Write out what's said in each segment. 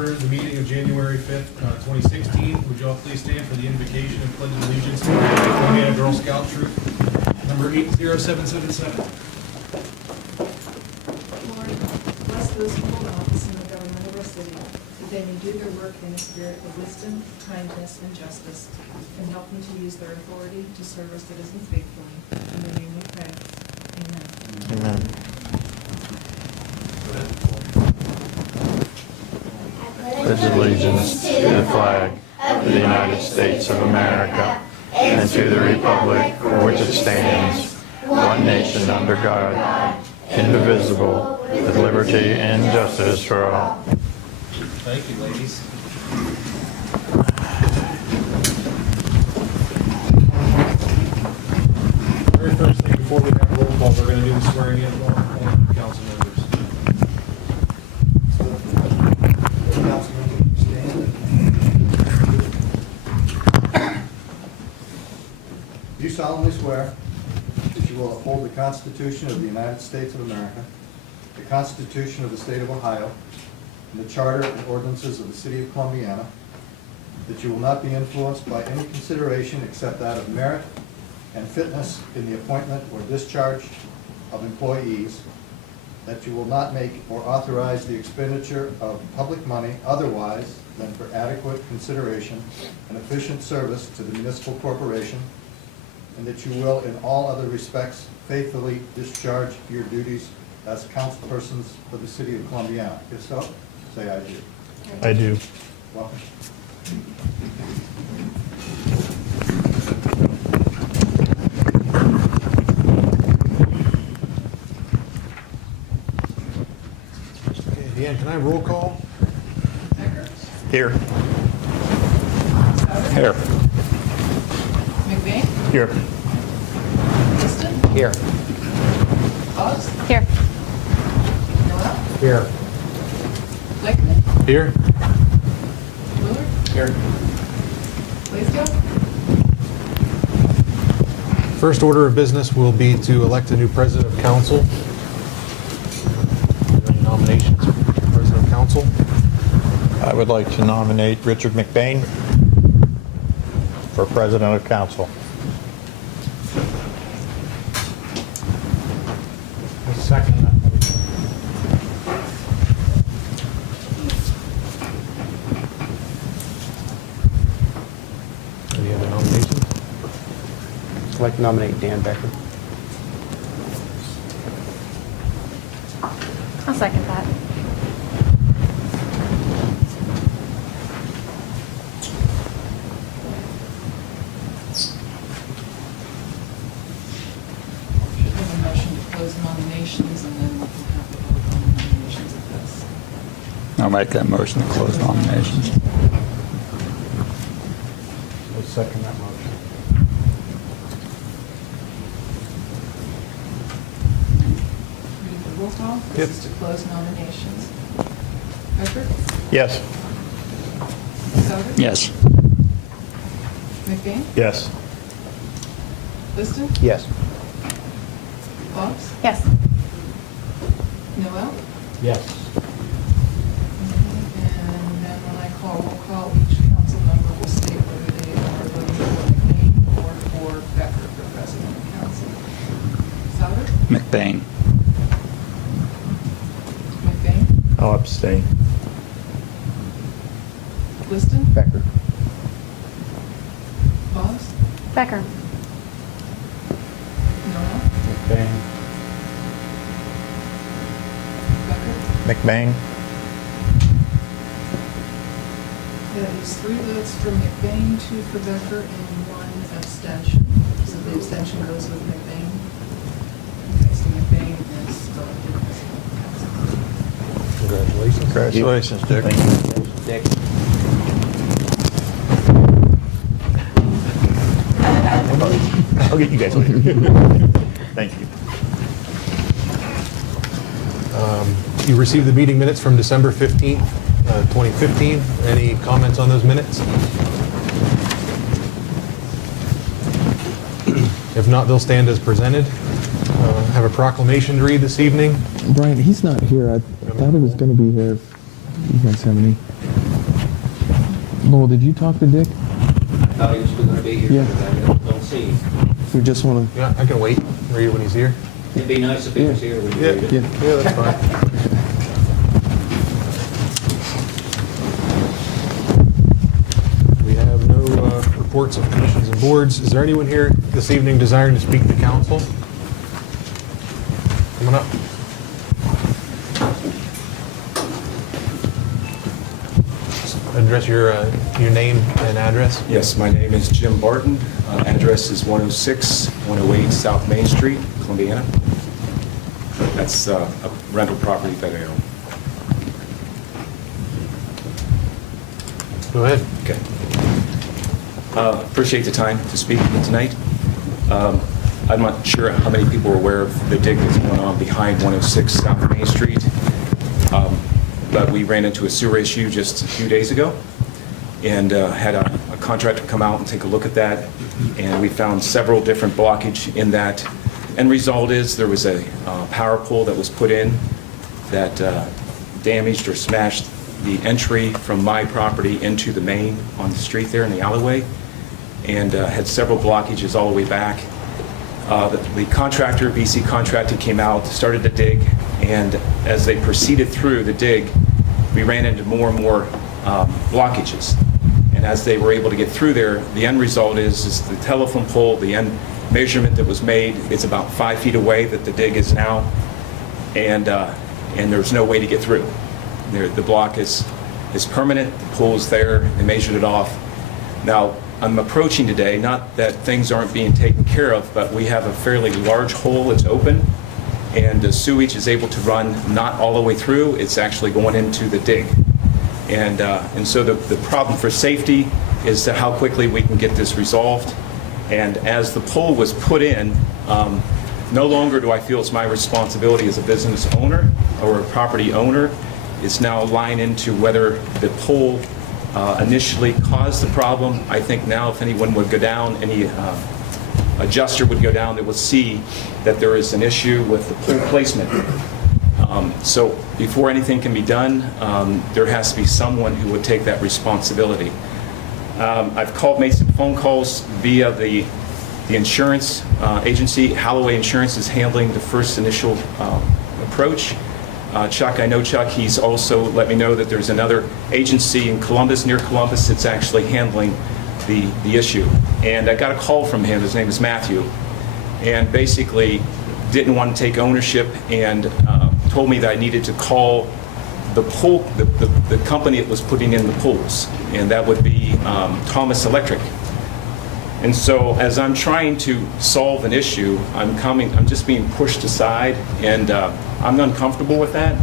order the meeting of January 5th, 2016. Would you all please stand for the invocation and pledge of allegiance to the Columbiana Girl Scout Troop, number 80777. Lord, bless those who hold office in the government of our city, that they may do their work in a spirit of wisdom, kindness, and justice, and help them to use their authority to serve our citizens faithfully. In the name we pray. Amen. Amen. Pledge allegiance to the flag of the United States of America and to the republic for which it stands, one nation under God, indivisible, with liberty and justice for all. Thank you, ladies. Very first thing, before we have roll call, we're going to do the swearing in of all council members. Do you solemnly swear that you will uphold the Constitution of the United States of America, the Constitution of the State of Ohio, and the Charter and ordinances of the City of Columbiana, that you will not be influenced by any consideration except that of merit and fitness in the appointment or discharge of employees, that you will not make or authorize the expenditure of public money otherwise than for adequate consideration and efficient service to the municipal corporation, and that you will, in all other respects, faithfully discharge your duties as councilpersons for the City of Columbiana. If so, say I do. I do. Welcome. Okay, Dan, can I have roll call? Here. Here. McVeigh? Here. Liston? Here. Boggs? Here. Noel? Here. Blakeman? Here. Willard? Here. Blaisdell? First order of business will be to elect a new president of council. Are there any nominations for president of council? I would like to nominate Richard McBain for president of council. I'll second that motion. Any other nominations? I'd like to nominate Dan Becker. I'll second that. Should have a motion to close nominations, and then we can have a vote on the nominations of this. I'll make that motion to close nominations. I'll second that motion. Ready for roll call? Yep. This is to close nominations. Becker? Yes. Souter? Yes. McVeigh? Yes. Liston? Yes. Boggs? Yes. Noel? Yes. And then when I call roll call, each council member will state whether they are voting for McBain or for Becker for president of council. Souter? McBain. McBain? I'll abstain. Liston? Becker. Boggs? Becker. Noel? McBain. Becker? McBain. That is 3 votes for McBain, 2 for Becker, and 1 abstention. So the abstention goes with McBain. Okay, so McBain is elected president of council. Congratulations. Congratulations, Dick. Dick. I'll get you guys later. Thank you. You received the meeting minutes from December 15th, 2015. Any comments on those minutes? If not, they'll stand as presented. Have a proclamation to read this evening. Brian, he's not here. I thought he was going to be here. You guys have any? Lowell, did you talk to Dick? I thought he was still gonna be here, Yeah. but I don't see him. We just want Yeah, I can wait, read it when he's here. It'd be nice if he was here when you read to, it. yeah. Yeah, that's fine. We have no reports of commissions and boards. Is there anyone here this evening desiring to speak to council? Come on up. Address your name and address. Yes, my name is Jim Barton. Address is 106, 108 South Main Street, Columbiana. That's a rental property that I own. Go ahead. Okay. Appreciate the time to speak tonight. I'm not sure how many people are aware of the dig that's going on behind 106 South Main Street, but we ran into a sewer issue just a few days ago and had a contractor come out and take a look at that, and we found several different blockage in that. End result is there was a power pole that was put in that damaged or smashed the entry from my property into the main on the street there in the alleyway, and had several blockages all the way back. The contractor, BC Contracting, came out, started to dig, and as they proceeded through the dig, we ran into more and more blockages. And as they were able to get through there, the end result is the telephone pole, the end measurement that was made, it's about 5 feet away that the dig is now, and there's no way to get through. The block is permanent, the pole is there, they measured it off. Now, I'm approaching today, not that things aren't being taken care of, but we have a fairly large hole that's open, and the sewage is able to run not all the way through, it's actually going into the dig. And so the problem for safety is to how quickly we can get this resolved. And as the pole was put in, no longer do I feel it's my responsibility as a business owner or a property owner. It's now line into whether the pole initially caused the problem. I think now if anyone would go down, any adjuster would go down, they will see that there is an issue with the pole placement. So before anything can be done, there has to be someone who would take that responsibility. I've made some phone calls via the insurance agency. Halloway Insurance is handling the first initial approach. Chuck, I know Chuck, he's also let me know that there's another agency in Columbus, near Columbus, that's actually handling the issue. And I got a call from him, his name is Matthew, and basically didn't want to take ownership and told me that I needed to call the pool, the company that was putting in the pools, and that would be Thomas Electric. And so as I'm trying to solve an issue, I'm just being pushed aside, and I'm uncomfortable with that.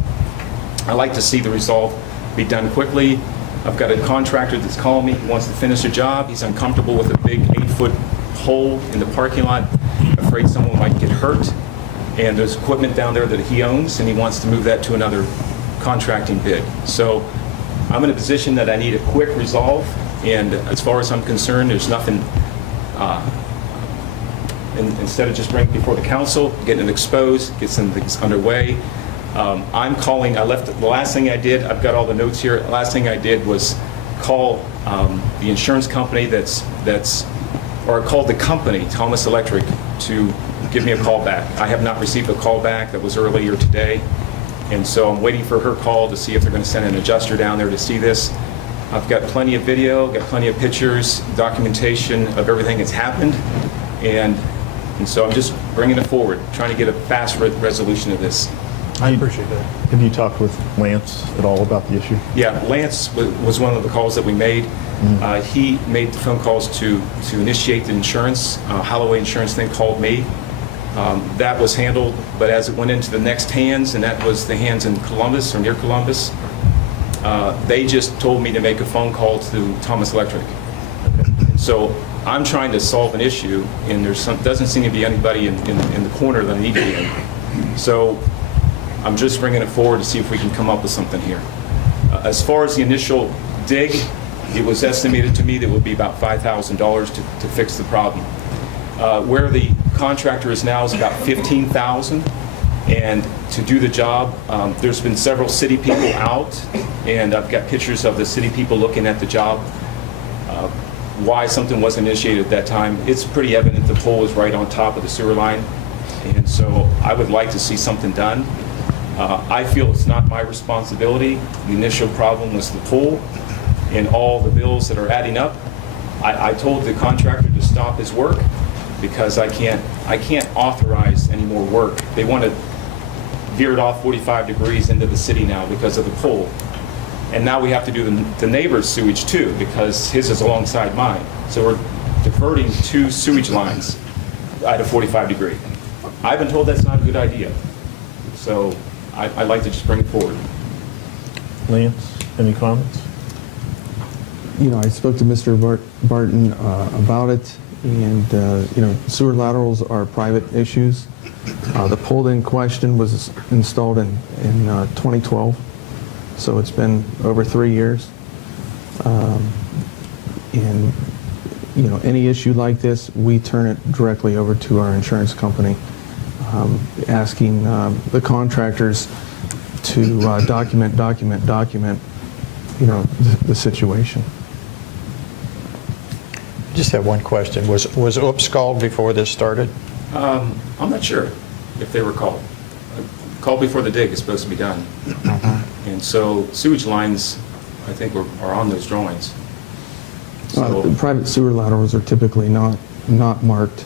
I like to see the resolve be done quickly. I've got a contractor that's calling me, he wants to finish a job, he's uncomfortable with a big 8-foot hole in the parking lot, afraid someone might get hurt, and there's equipment down there that he owns, and he wants to move that to another contracting bid. So I'm in a position that I need a quick resolve, and as far as I'm concerned, there's nothing, instead of just bringing it before the council, getting it exposed, get some things underway. I'm calling, the last thing I did, I've got all the notes here, the last thing I did was call the insurance company or called the company, Thomas Electric, to give me a call back. I have not received a call back. That was earlier today. And so I'm waiting for her call to see if they're going to send an adjuster down there to see this. I've got plenty of video, got plenty of pictures, documentation of everything that's happened. And so I'm just bringing it forward, trying to get a fast resolution of this. I appreciate that. Have you talked with Lance at all about the issue? Yeah, Lance was one of the calls that we made. He made the phone calls to initiate the insurance. Halloway Insurance then called me. That was handled, but as it went into the next hands, and that was the hands in Columbus or near Columbus, they just told me to make a phone call to Thomas Electric. So I'm trying to solve an issue, and doesn't seem to be anybody in the corner that I need to be in. So I'm just bringing it forward to see if we can come up with something here. As far as the initial dig, it was estimated to me that it would be about $5,000 to fix the problem. Where the contractor is now is about $15,000, and to do the job, there's been several city people out, and I've got pictures of the city people looking at the job. why something wasn't initiated at that time. It's pretty evident the pole is right on top of the sewer line, and so I would like to see something done. I feel it's not my responsibility. The initial problem was the pole and all the bills that are adding up. I told the contractor to stop his work because I can't authorize any more work. They want to veer it off 45 degrees into the city now because of the pole. And now we have to do the neighbor's sewage too, because his is alongside mine. So we're diverting 2 sewage lines at a 45 degree. I've been told that's not a good idea. So I'd like to just bring it forward. Lance, any comments? You know, I spoke to Mr. Barton about it, and, you know, sewer laterals are private issues. The pole in question was installed in 2012, so it's been over 3 years. And, you know, any issue like this, we turn it directly over to our insurance company, asking the contractors to document, you know, the situation. Just have one question. Was OOPS called before this started? I'm not sure if they were called. Called before the dig is supposed to be done. And so sewage lines, I think, are on those drawings. So, The private sewer laterals are typically not marked.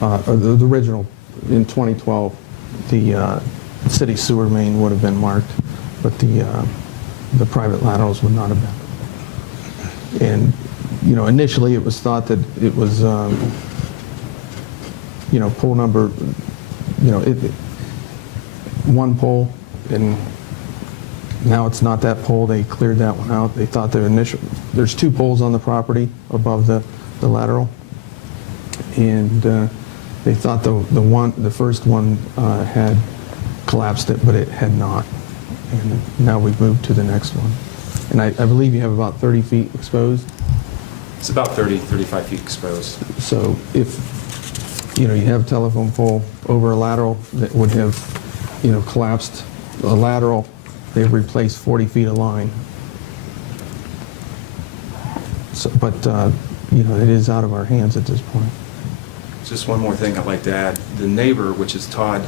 The original, in 2012, the city sewer main would have been marked, but the private laterals would not have been. And, you know, initially it was thought that it was, you know, pole number, you know, one pole, and now it's not that pole. They cleared that one out. They thought there's 2 poles on the property above the lateral, and they thought the first one had collapsed it, but it had not. And now we've moved to the next one. And I believe you have about 30 feet exposed. it's about 30, 35 feet exposed. So if, you know, you have a telephone pole over a lateral that would have, you know, collapsed a lateral, they've replaced 40 feet of line. So, but, you know, it is out of our hands at this point. Just one more thing I'd like to add. The neighbor, which is Todd,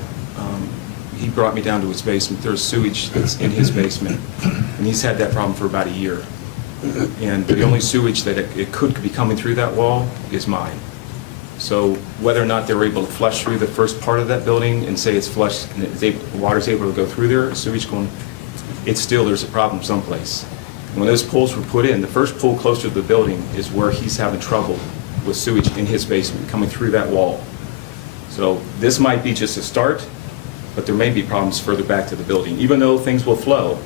he brought me down to his basement. There's sewage that's in his basement, and he's had that problem for about a year. And the only sewage that it could be coming through that wall is mine. So whether or not they were able to flush through the first part of that building and say it's flushed and the water's able to go through there, sewage going, it's still, there's a problem someplace. And when those poles were put in, the first pole closer to the building is where he's having trouble with sewage in his basement coming through that wall. So this might be just a start, but there may be problems further back to the building. Even though things will flow,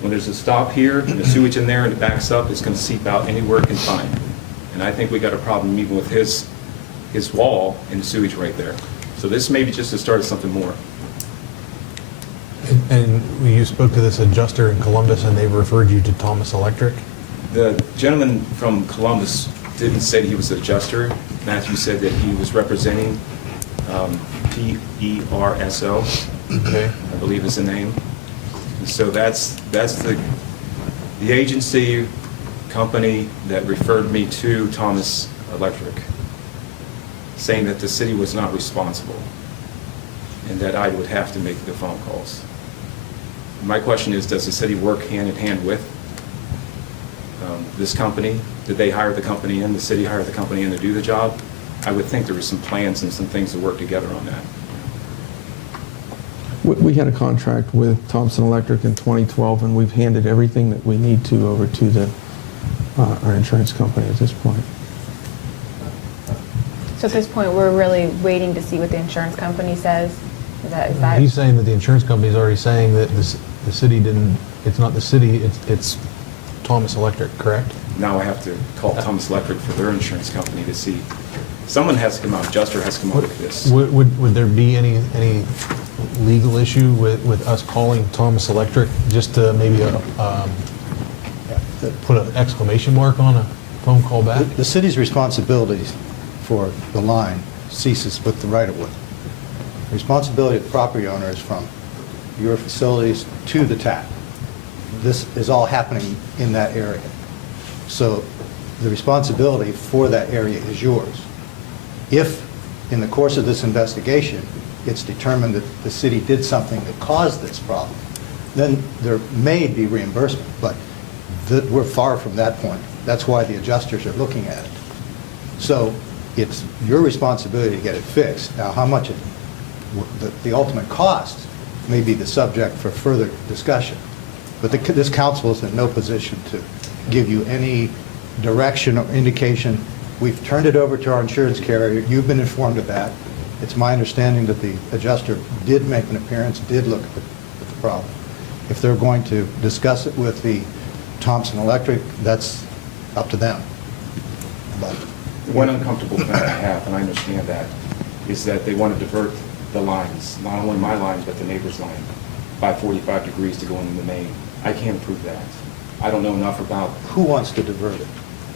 when there's a stop here and the sewage in there and it backs up, it's going to seep out anywhere it can find. And I think we got a problem even with his wall and the sewage right there. So this may be just the start of something more. And you spoke to this adjuster in Columbus, and they referred you to Thomas Electric? The gentleman from Columbus didn't say he was an adjuster. Matthew said that he was representing PERSO, Okay. I believe is the name. And so that's the agency company that referred me to Thomas Electric, saying that the city was not responsible and that I would have to make the phone calls. My question is, does the city work hand in hand with this company? Did they hire the company in, the city hire the company in to do the job? I would think there were some plans and some things to work together on that. We had a contract with Thompson Electric in 2012, and we've handed everything that we need to over to our insurance company at this point. So at this point, we're really waiting to see what the insurance company says? Is that? He's saying that the insurance company is already saying that the city didn't, it's not the city, it's Thomas Electric, correct? Now I have to call Thomas Electric for their insurance company to see. Someone has to come out, adjuster has to come out with this. Would there be any legal issue with us calling Thomas Electric just to maybe put an exclamation mark on a phone call back? The city's responsibility for the line ceases with the right-of-way. The responsibility of the property owner is from your facilities to the tap. This is all happening in that area. So the responsibility for that area is yours. If, in the course of this investigation, it's determined that the city did something that caused this problem, then there may be reimbursement, but we're far from that point. That's why the adjusters are looking at it. So it's your responsibility to get it fixed. Now, how much the ultimate cost may be the subject for further discussion. But this council is in no position to give you any direction or indication. We've turned it over to our insurance carrier. You've been informed of that. It's my understanding that the adjuster did make an appearance, did look at the problem. If they're going to discuss it with the Thompson Electric, that's up to them. But One uncomfortable thing I have, and I understand that, is that they want to divert the lines, not only my line, but the neighbor's line, by 45 degrees to go into the main. I can't approve that. I don't know enough about... who wants to divert it?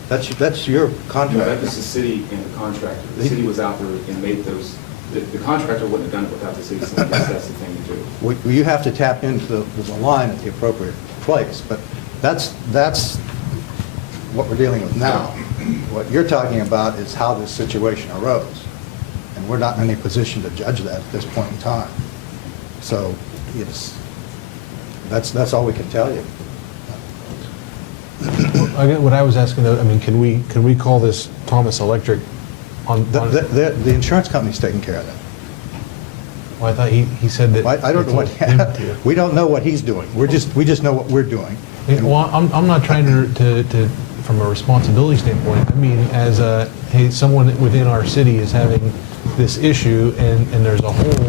That's your No, contract. that was the city and the contractor. The city was out there and made those... The contractor wouldn't have done it without the city, so I guess that's the thing to do. Well, you have to tap into the line at the appropriate place, but that's what we're dealing with now. What you're talking about is how this situation arose, and we're not in any position to judge that at this point in time. So that's all we can tell you. Again, what I was asking, though, I mean, can we call this Thomas Electric on? The insurance company's taking care of that. Well, I thought he said that. I don't know what, it's him to. we don't know what he's doing. We just know what we're doing. Well, I'm not trying to, from a responsibility standpoint, I mean, as hey, someone within our city is having this issue and there's a hole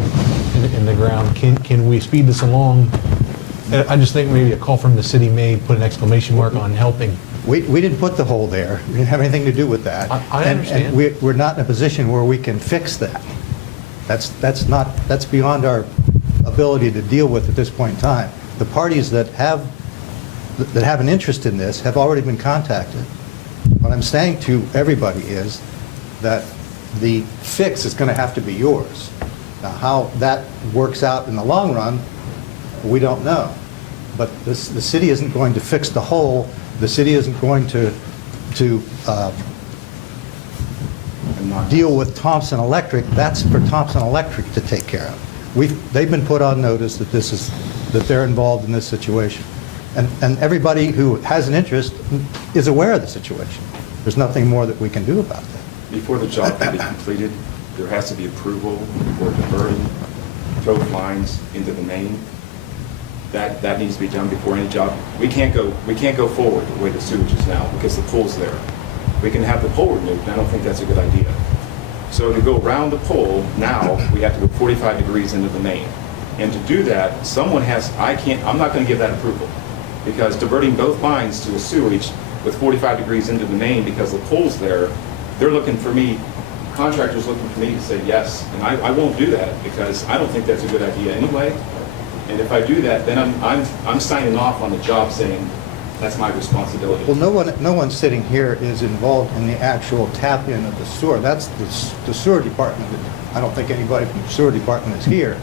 in the ground, can we speed this along? I just think maybe a call from the city may put an exclamation mark on helping. We didn't put the hole there. We didn't have anything to do with that. I understand. And we're not in a position where we can fix that. That's beyond our ability to deal with at this point in time. The parties that have an interest in this have already been contacted. What I'm saying to everybody is that the fix is going to have to be yours. Now, how that works out in the long run, we don't know. But the city isn't going to fix the hole. The city isn't going to deal with Thompson Electric. That's for Thompson Electric to take care of. They've been put on notice that they're involved in this situation. And everybody who has an interest is aware of the situation. There's nothing more that we can do about that. Before the job can be completed, there has to be approval for diverting towed lines into the main. That needs to be done before any job. We can't go forward the way the sewage is now because the pole's there. We can have the pole removed, and I don't think that's a good idea. So to go around the pole, now we have to go 45 degrees into the main. And to do that, I'm not going to give that approval because diverting both lines to a sewage with 45 degrees into the main because the pole's there, they're looking for me, contractors looking for me to say yes, and I won't do that because I don't think that's a good idea anyway. And if I do that, then I'm signing off on the job saying that's my responsibility. Well, no one sitting here is involved in the actual tap-in of the sewer. That's the sewer department. I don't think anybody from the sewer department is here.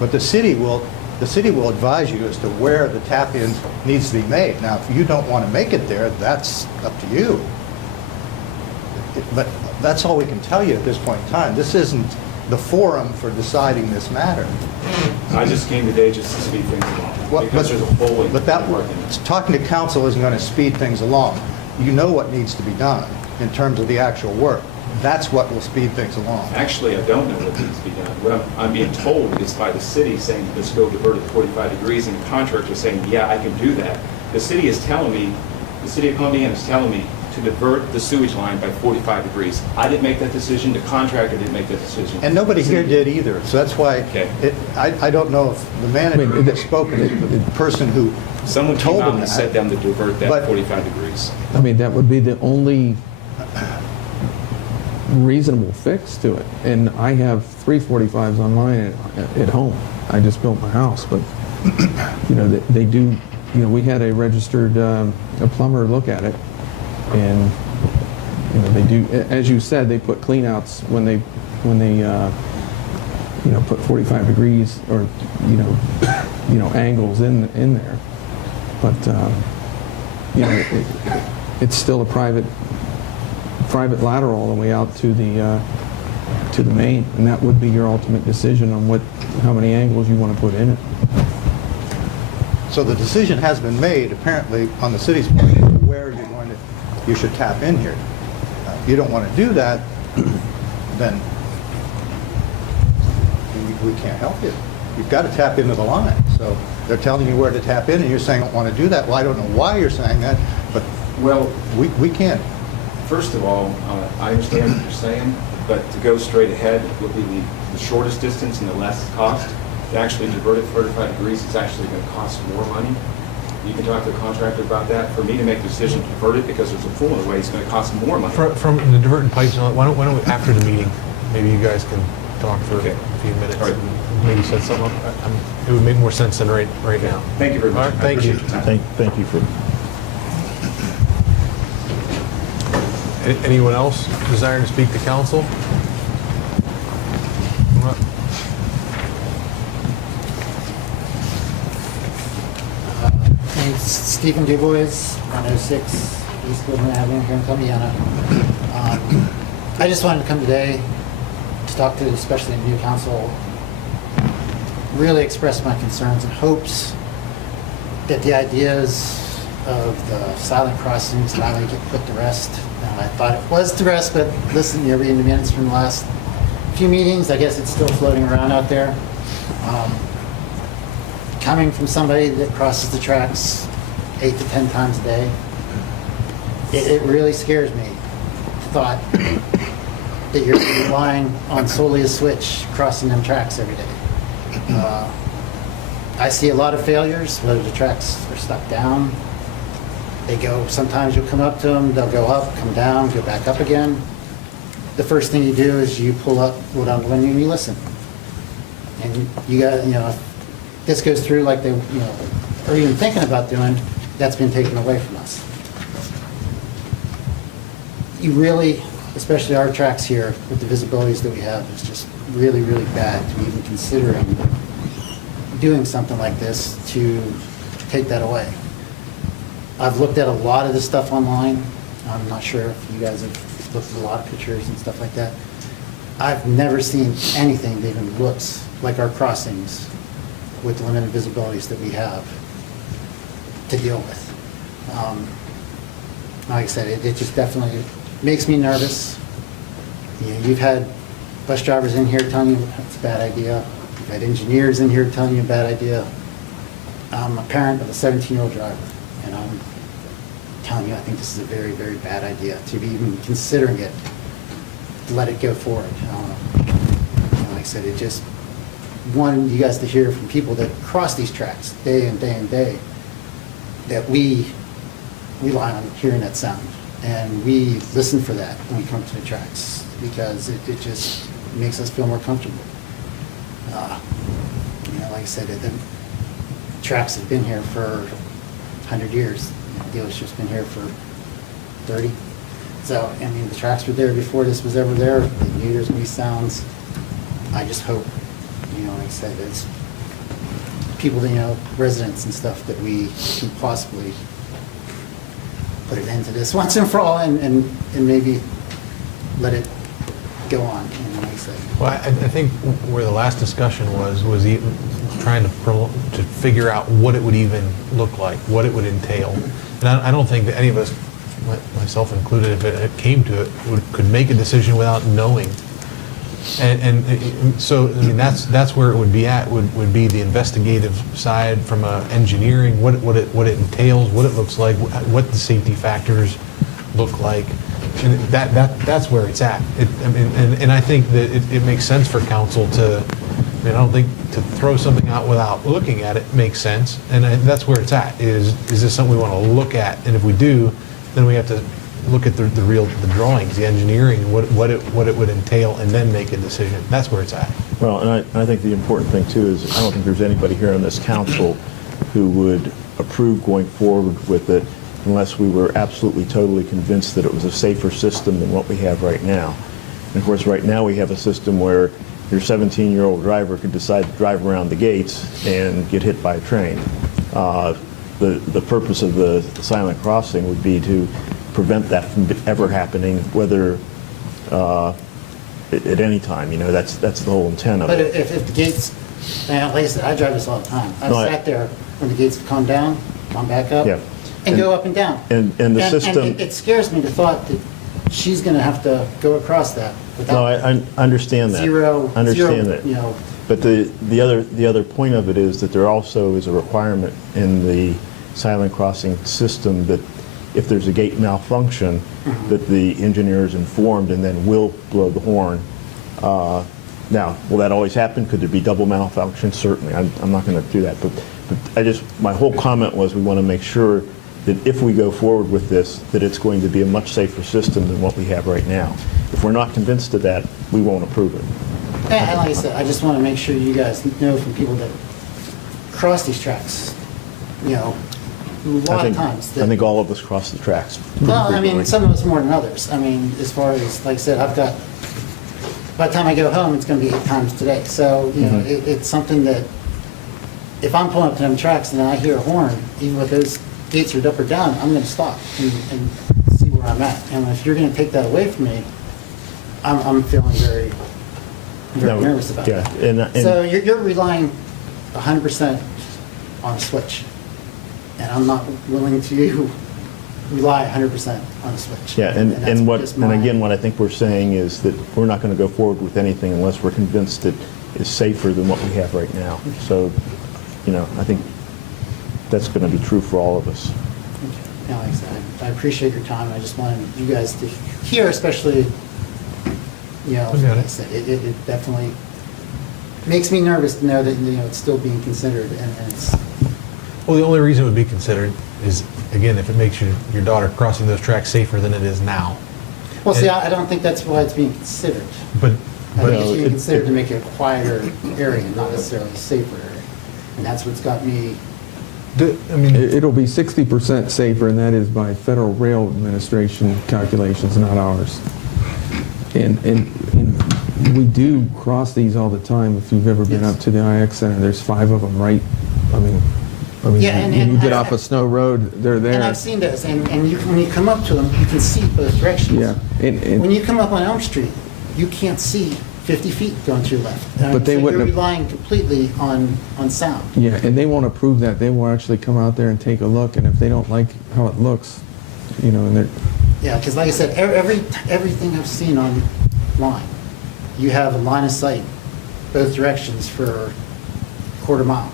But the city will advise you as to where the tap-in needs to be made. Now, if you don't want to make it there, that's up to you. But that's all we can tell you at this point in time. This isn't the forum for deciding this matter. I just came today just to speed things along because there's a hole in the working. Talking to council isn't going to speed things along. You know what needs to be done in terms of the actual work. That's what will speed things along. Actually, I don't know what needs to be done. What I'm being told is by the city saying, let's go divert it 45 degrees, and the contractor saying, yeah, I can do that. The city is telling me, the city of Columbiana is telling me to divert the sewage line by 45 degrees. I didn't make that decision, the contractor didn't make that decision. And nobody here did either, so that's why I don't know if the manager has spoken to the person who Someone told came out them and said them to divert that 45 degrees. I mean, that would be the only reasonable fix to it. And I have 345s on mine at home. I just built my house, but you know, they do, you know, we had a registered a plumber look at it, and you know, they do, as you said, they put cleanouts when they you know, put 45 degrees or you know angles in there, but you know, it's still a private private lateral all the way out to the main, and that would be your ultimate decision on how many angles you want to put in it. So the decision has been made, apparently, on the city's part, where you should tap in here. If you don't want to do that, then we can't help you. You've got to tap into the line. So they're telling you where to tap in, and you're saying, I don't want to do that. Well, I don't know why you're saying that, but we can't. First of all, I understand what you're saying, but to go straight ahead would be the shortest distance and the less cost. To actually divert it 35 degrees, it's actually going to cost more money. You can talk to the contractor about that. For me to make the decision to divert it because there's a pool in the way, it's going to cost more money. From the diverting pipes, why don't we, after the meeting, maybe you guys can talk for Okay. a few minutes. All right. And maybe set something up. It would make more sense than right now. Thank you very much. All right, thank I you. appreciate your time. Thank you for, Anyone else desiring to speak to council? It's Stephen DuBois, 106 East Columbiana Avenue here in Columbiana. I just wanted to come today to talk to, especially the new council, really express my concerns and hopes that the ideas of the silent crossings finally get put to rest. I thought it was to rest, but listen, you're reading the minutes from the last few meetings. I guess it's still floating around out there. Coming from somebody that crosses the tracks 8 to 10 times a day, it really scares me. Thought that you're relying on solely a switch crossing them tracks every day. I see a lot of failures, whether the tracks are stuck down. They go, sometimes you'll come up to them, they'll go up, come down, go back up again. The first thing you do is you pull down the window and you listen. And you got, if this goes through like they, are even thinking about doing, that's been taken away from us. You really, especially our tracks here, with the visibilities that we have, is just really, really bad to be even considering doing something like this to take that away. I've looked at a lot of this stuff online. I'm not sure if you guys have looked at a lot of pictures and stuff like that. I've never seen anything that even looks like our crossings with the limited visibilities that we have to deal with. Like I said, it just definitely makes me nervous. You've had bus drivers in here telling you it's a bad idea. You've had engineers in here telling you a bad idea. I'm a parent of a 17-year-old driver, and I'm telling you I think this is a very, very bad idea to be even considering it, to let it go forward. Like I said, it just wanted you guys to hear from people that cross these tracks day and day and day that we rely on hearing that sound, and we listen for that when we come to the tracks because it just makes us feel more comfortable. Like I said, the tracks have been here for 100 years. The dealership's been here for 30. So, the tracks were there before this was ever there. They knew there's going to be sounds. I just hope, like I said, it's people, residents and stuff, that we can possibly put an end to this once and for all and maybe let it go on, like I said. Well, I think where the last discussion was trying to figure out what it would even look like, what it would entail. And I don't think that any of us, myself included, if it came to it, could make a decision without knowing. And so, that's where it would be at, would be the investigative side from engineering, what it entails, what it looks like, what the safety factors look like. And that's where it's at. And I think that it makes sense for council to, I don't think to throw something out without looking at it makes sense. And that's where it's at, is this something we want to look at? And if we do, then we have to look at the drawings, the engineering, what it would entail, and then make a decision. That's where it's at. well, and I think the important thing too is I don't think there's anybody here on this council who would approve going forward with it unless we were absolutely totally convinced that it was a safer system than what we have right now. And of course, right now we have a system where your 17-year-old driver could decide to drive around the gates and get hit by a train. The purpose of the silent crossing would be to prevent that from ever happening, whether at any time. You know, that's the whole intent of But it. if the gates, like I said, I drive this all the time. I've No, I- sat there when the gates come down, come back up, Yeah. and go up and down. And the system. it scares me the thought that she's going to have to go across that No, without I understand that. zero, Understand zero, that. you know. But the other point of it is that there also is a requirement in the silent crossing system that if there's a gate malfunction, that the engineer is informed and then will blow the horn. Now, will that always happen? Could there be double malfunction? Certainly. I'm not going to do that. But my whole comment was we want to make sure that if we go forward with this, that it's going to be a much safer system than what we have right now. If we're not convinced of that, we won't approve it. And like I said, I just want to make sure you guys know from people that cross these tracks, you know, a lot of times. I think all of us cross the tracks. Well, I mean, frequently. some of us more than others. I mean, as far as, like I said, I've got, by the time I go home, it's going to be 8 times today. So, you know, it's something that, if I'm pulling up to them tracks and I hear a horn, even if those gates are up or down, I'm going to stop and see where I'm at. And if you're going to take that away from me, I'm feeling very No, nervous about yeah, that. and- So you're relying 100% on a switch. And I'm not willing to rely 100% on a switch. Yeah, that's just my- again, what I think we're saying is that we're not going to go forward with anything unless we're convinced it is safer than what we have right now. So, you know, I think that's going to be true for all of us. Yeah, like I said, I appreciate your time. I just wanted you guys to hear, especially, you know, I got like I it. said, it definitely makes me nervous to know that, you know, it's still being considered and it's, Well, the only reason it would be considered is, again, if it makes your daughter crossing those tracks safer than it is now. well, see, I don't think that's why it's being considered. But, I think it's No, being it- considered to make it a quieter area, not necessarily a safer area. And that's what's got me, I mean, It'll be 60% safer, and that is by Federal Rail Administration calculations, not ours. And we do cross these all the time. If you've ever been Yes. up to the IX Center, there's 5 of them right, I mean, Yeah, and- when you get and off a snow road, they're there. and I've seen this, and when you come up to them, you can see both directions. Yeah, and- When you come up on Elm Street, you can't see 50 feet going to your left. But they So wouldn't you're have- relying completely on sound. Yeah, and they won't approve that. They will actually come out there and take a look, and if they don't like how it looks, you know, and they're, Yeah, because like I said, everything I've seen online, you have a line of sight both directions for a quarter mile,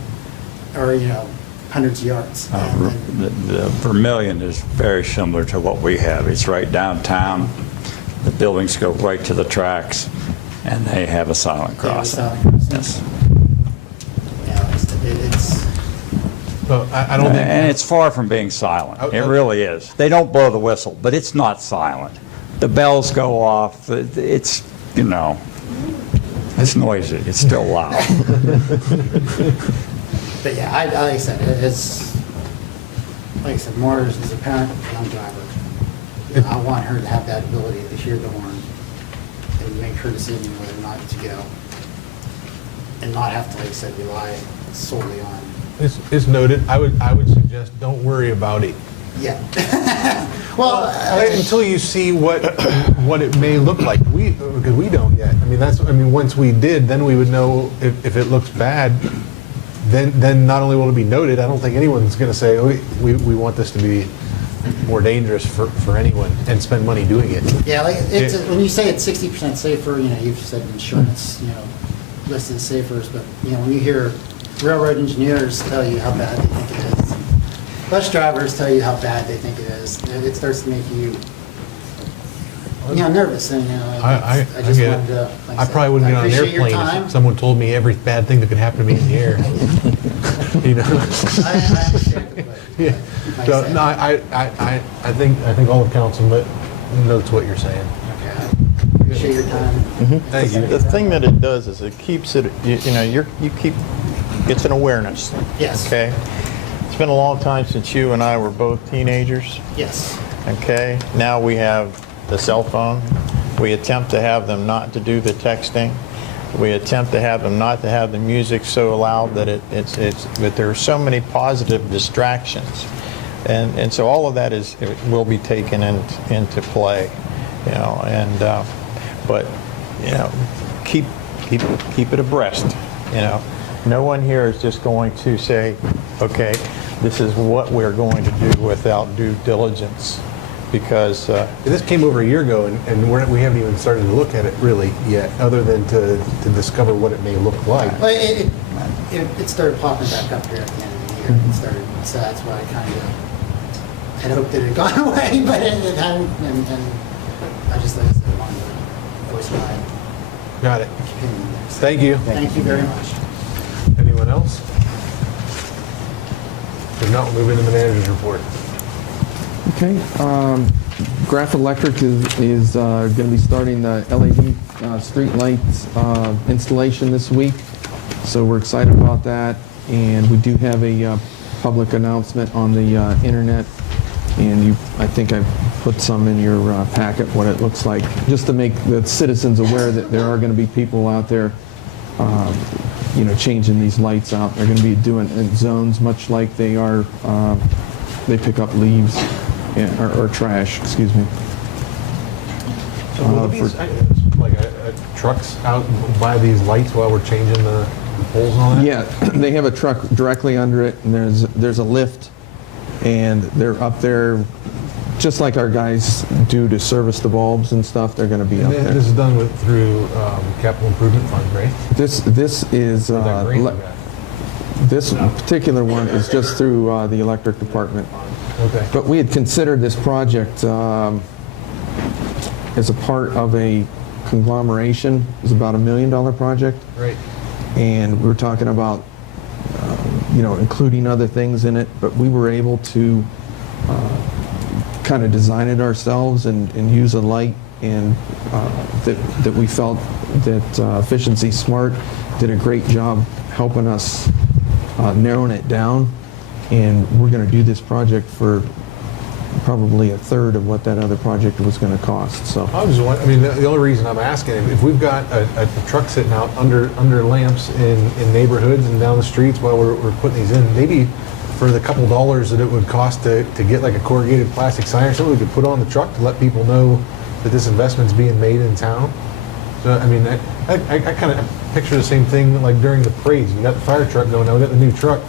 or, you know, hundreds of yards. The Vermilion is very similar to what we have. It's right downtown. The buildings go right to the tracks, and they have a silent crossing. Yes. Yeah, like I said, it's, well, I don't think. And it's far from being silent. It really is. They don't blow the whistle, but it's not silent. The bells go off. It's, you know, it's noisy. It's still loud. but yeah, like I said, it's, like I said, Mars is a parent, young driver. And I want her to have that ability to hear the horn and make her decision whether or not to go. And not have to, like I said, rely solely on, It's noted. I would suggest don't worry about it. yeah. Well, Until you see what it may look like. Because we don't yet. I mean, once we did, then we would know if it looks bad. Then not only will it be noted, I don't think anyone's going to say, oh, we want this to be more dangerous for anyone and spend money doing it. yeah, like, it's, when you say it's 60% safer, you know, you've said insurance, you know, listed as safer, but, you know, when you hear railroad engineers tell you how bad they think it is, bus drivers tell you how bad they think it is, it starts to make you, you know, nervous, and, you know, I just get wanted it. to, like I probably wouldn't get on an appreciate your airplane time. if someone told me every bad thing that could happen to me in the air. You know? I understand, but, Yeah. like So, I said, no, I think all of council notes what you're saying. okay, I appreciate your time. Thank you. The thing that it does is it keeps it, you know, it's an awareness. Yes. Okay? It's been a long time since you and I were both teenagers. Yes. Okay? Now we have the cell phone. We attempt to have them not to do the texting. We attempt to have them not to have the music so loud that but there are so many positive distractions. And so all of that will be taken into play, you know, and, but, you know, keep it abreast, you know. No one here is just going to say, okay, this is what we're going to do without due diligence, because This came over a year ago, and we haven't even started to look at it really yet, other than to discover what it may look like. Well, it started popping back up here at the end of the year. It started, so that's why I kind of had hoped it had gone away, but it hadn't, and I just, like I said, wanted to voice my Got it. opinion there. So Thank you. Thank you very much. Anyone else? If not, we'll move into the manager's report. Okay, Graph Electric is going to be starting the LED street lights installation this week, so we're excited about that. And we do have a public announcement on the internet, and I think I've put some in your packet, what it looks like, just to make the citizens aware that there are going to be people out there, you know, changing these lights out. They're going to be doing it in zones, much like they are, they pick up leaves. Yeah, or trash, excuse me. So will these, trucks out by these lights while we're changing the poles and all that? Yeah, they have a truck directly under it, and there's a lift, and they're up there, just like our guys do to service the bulbs and stuff. They're going to be up there. This is done through capital improvement fund, right? This is Or that grant we got? this particular one is just through the electric department. Okay. But we had considered this project as a part of a conglomeration. It was about $1 million project. Right. And we were talking about, you know, including other things in it, but we were able to kind of design it ourselves and use a light, and that we felt that Efficiency Smart did a great job helping us narrowing it down. And we're going to do this project for probably a third of what that other project was going to cost. So I was just wondering, I mean, the only reason I'm asking, if we've got a truck sitting out under lamps in neighborhoods and down the streets while we're putting these in, maybe for the couple dollars that it would cost to get like a corrugated plastic sign or something, we could put on the truck to let people know that this investment's being made in town. So, I mean, I kind of picture the same thing like during the parades. You got the fire truck going, now we got the new truck.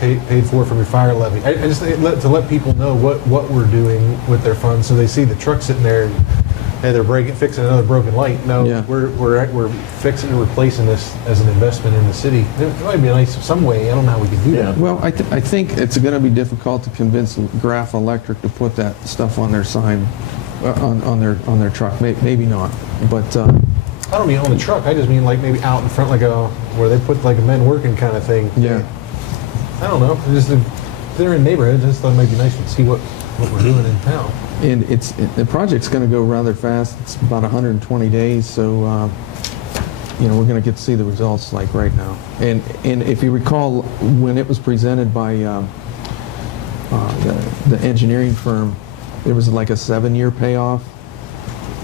Paid for from your fire levy. I just think to let people know what we're doing with their funds, so they see the truck sitting there and hey, they're fixing another broken light. No, Yeah. we're fixing and replacing this as an investment in the city. It might be nice some way. I don't know how we could do that. well, I think it's going to be difficult to convince Graph Electric to put that stuff on their sign, on their truck. Maybe not, but I don't mean on the truck. I just mean like maybe out in front, like where they put like a men working kind of thing. yeah. I don't know. Just if they're in neighborhoods, I just thought it might be nice to see what we're doing in town. And the project's going to go rather fast. It's about 120 days, so you know, we're going to get to see the results like right now. And if you recall, when it was presented by the engineering firm, there was like a 7-year payoff,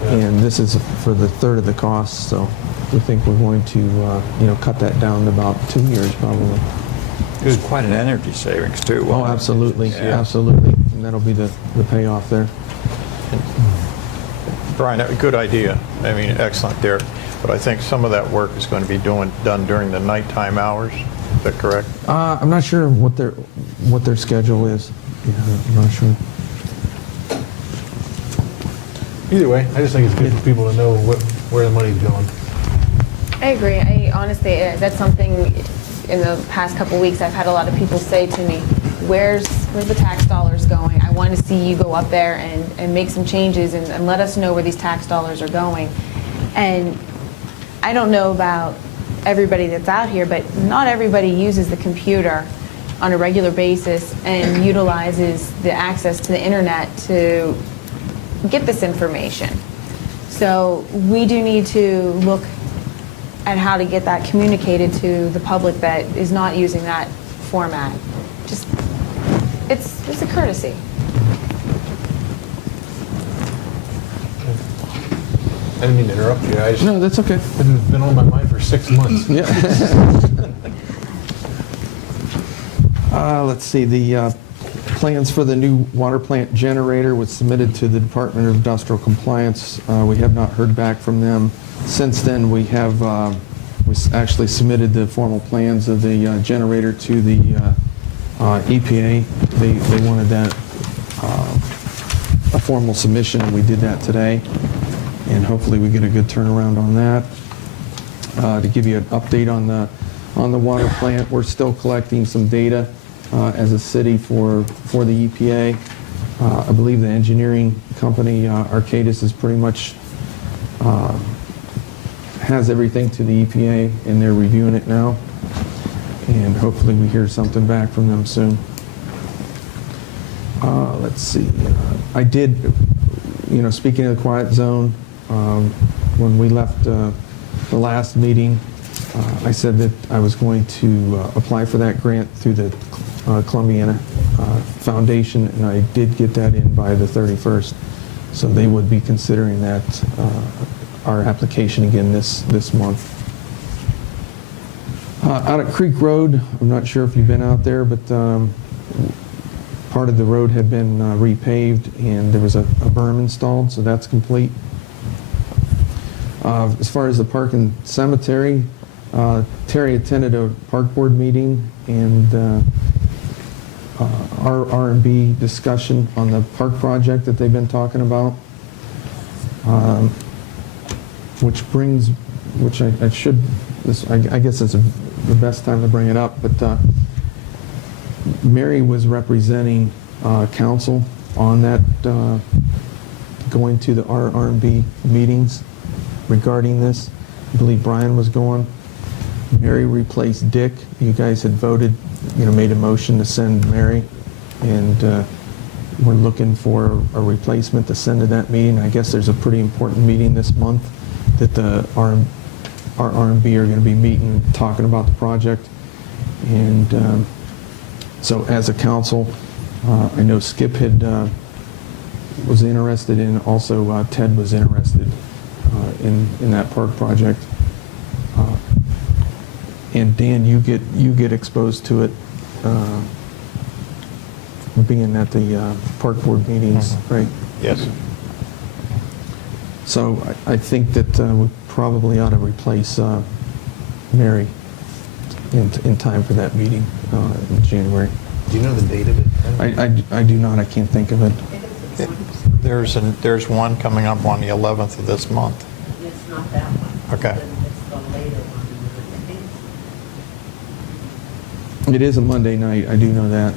and this is for the third of the cost. So we think we're going to you know, cut that down to about 2 years probably. It was quite an energy savings too. Oh, wasn't it? absolutely, Yeah. absolutely, and that'll be the payoff there. Brian, a good idea. I mean, excellent there. But I think some of that work is going to be done during the nighttime hours. Is that correct? I'm not sure what their schedule is. Yeah, I'm not sure. Either way, I just think it's good for people to know where the money's going. I agree. I honestly, that's something in the past couple weeks I've had a lot of people say to me, where's the tax dollars going? I want to see you go up there and make some changes and let us know where these tax dollars are going. And I don't know about everybody that's out here, but not everybody uses the computer on a regular basis and utilizes the access to the internet to get this information. So we do need to look at how to get that communicated to the public that is not using that format. Just, it's a courtesy. I didn't mean to interrupt you. I just, No, that's okay. it's been on my mind for 6 months. Yeah. Let's see, the Plans for the new water plant generator was submitted to the Department of Industrial Compliance. We have not heard back from them. Since then, we have actually submitted the formal plans of the generator to the EPA. They wanted that a formal submission, and we did that today. And hopefully we get a good turnaround on that. To give you an update on the water plant, we're still collecting some data as a city for the EPA. I believe the engineering company, Arcadis, is pretty much has everything to the EPA, and they're reviewing it now. And hopefully we hear something back from them soon. Let's see. I did, speaking of the quiet zone, when we left the last meeting, I said that I was going to apply for that grant through the Columbiana Foundation, and I did get that in by the 31st. So they would be considering that our application again this month. Out at Creek Road, I'm not sure if you've been out there, but part of the road had been repaved, and there was a berm installed, so that's complete. As far as the park and cemetery, Terry attended a park board meeting, and our R&B discussion on the park project that they've been talking about, which I should, I guess it's the best time to bring it up, but Mary was representing council on that, going to the R&B meetings regarding this. I believe Brian was going. Mary replaced Dick. You guys had voted, made a motion to send Mary, and we're looking for a replacement to send to that meeting. I guess there's a pretty important meeting this month that our R&B are going to be meeting, talking about the project. And so as a council, I know Skip had was interested in, also Ted was interested in that park project. And Dan, you get exposed to it being at the park board meetings, right? Yes. So I think that we probably ought to replace Mary in time for that meeting in January. Do you know the date of it? I do not. I can't think of it. There's one coming up on the 11th of this month. It's not that one. Okay. It's the later one. It is a Monday night. I do know that.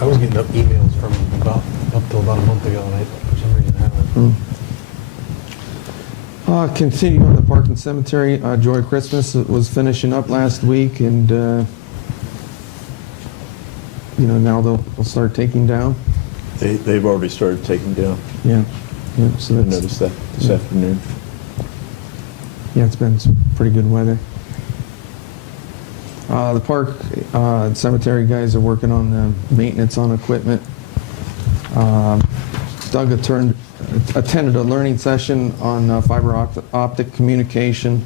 I was getting emails from up till about a month ago, and I, for some reason, haven't. Continue on the park and cemetery. Joy Christmas was finishing up last week, and now they'll start taking down. They've already started taking down. Yeah. So I that's, noticed that this afternoon. yeah, it's been some pretty good weather. The park and cemetery guys are working on the maintenance on equipment. Doug attended a learning session on fiber optic communication,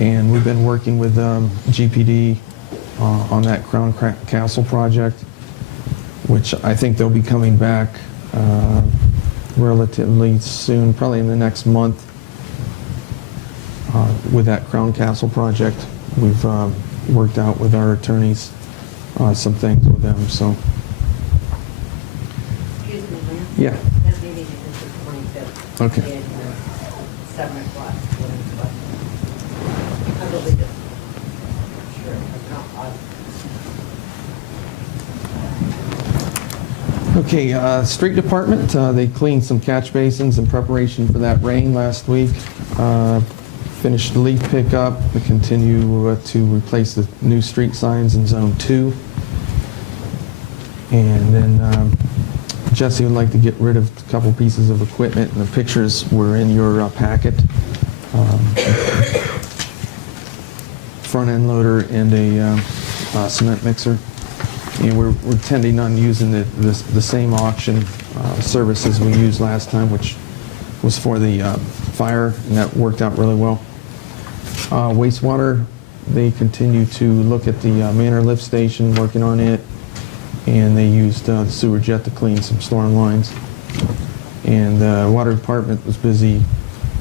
and we've been working with GPD on that Crown Castle project, which I think they'll be coming back relatively soon, probably in the next month, with that Crown Castle project. We've worked out with our attorneys some things with them, so. Excuse me, Lynn? Yeah. That meeting is the 25th. Okay. And 7 o'clock. I believe it. Sure. No, Okay, street department, they cleaned some catch basins in preparation for that rain last week. Finished the leaf pickup. We continue to replace the new street signs in Zone 2. And then Jesse would like to get rid of a couple pieces of equipment, and the pictures were in your packet. Front end loader and a cement mixer. And we're intending on using the same auction services we used last time, which was for the fire, and that worked out really well. Wastewater, they continue to look at the Manor lift station, working on it. and they used the sewer jet to clean some storm lines. And the water department was busy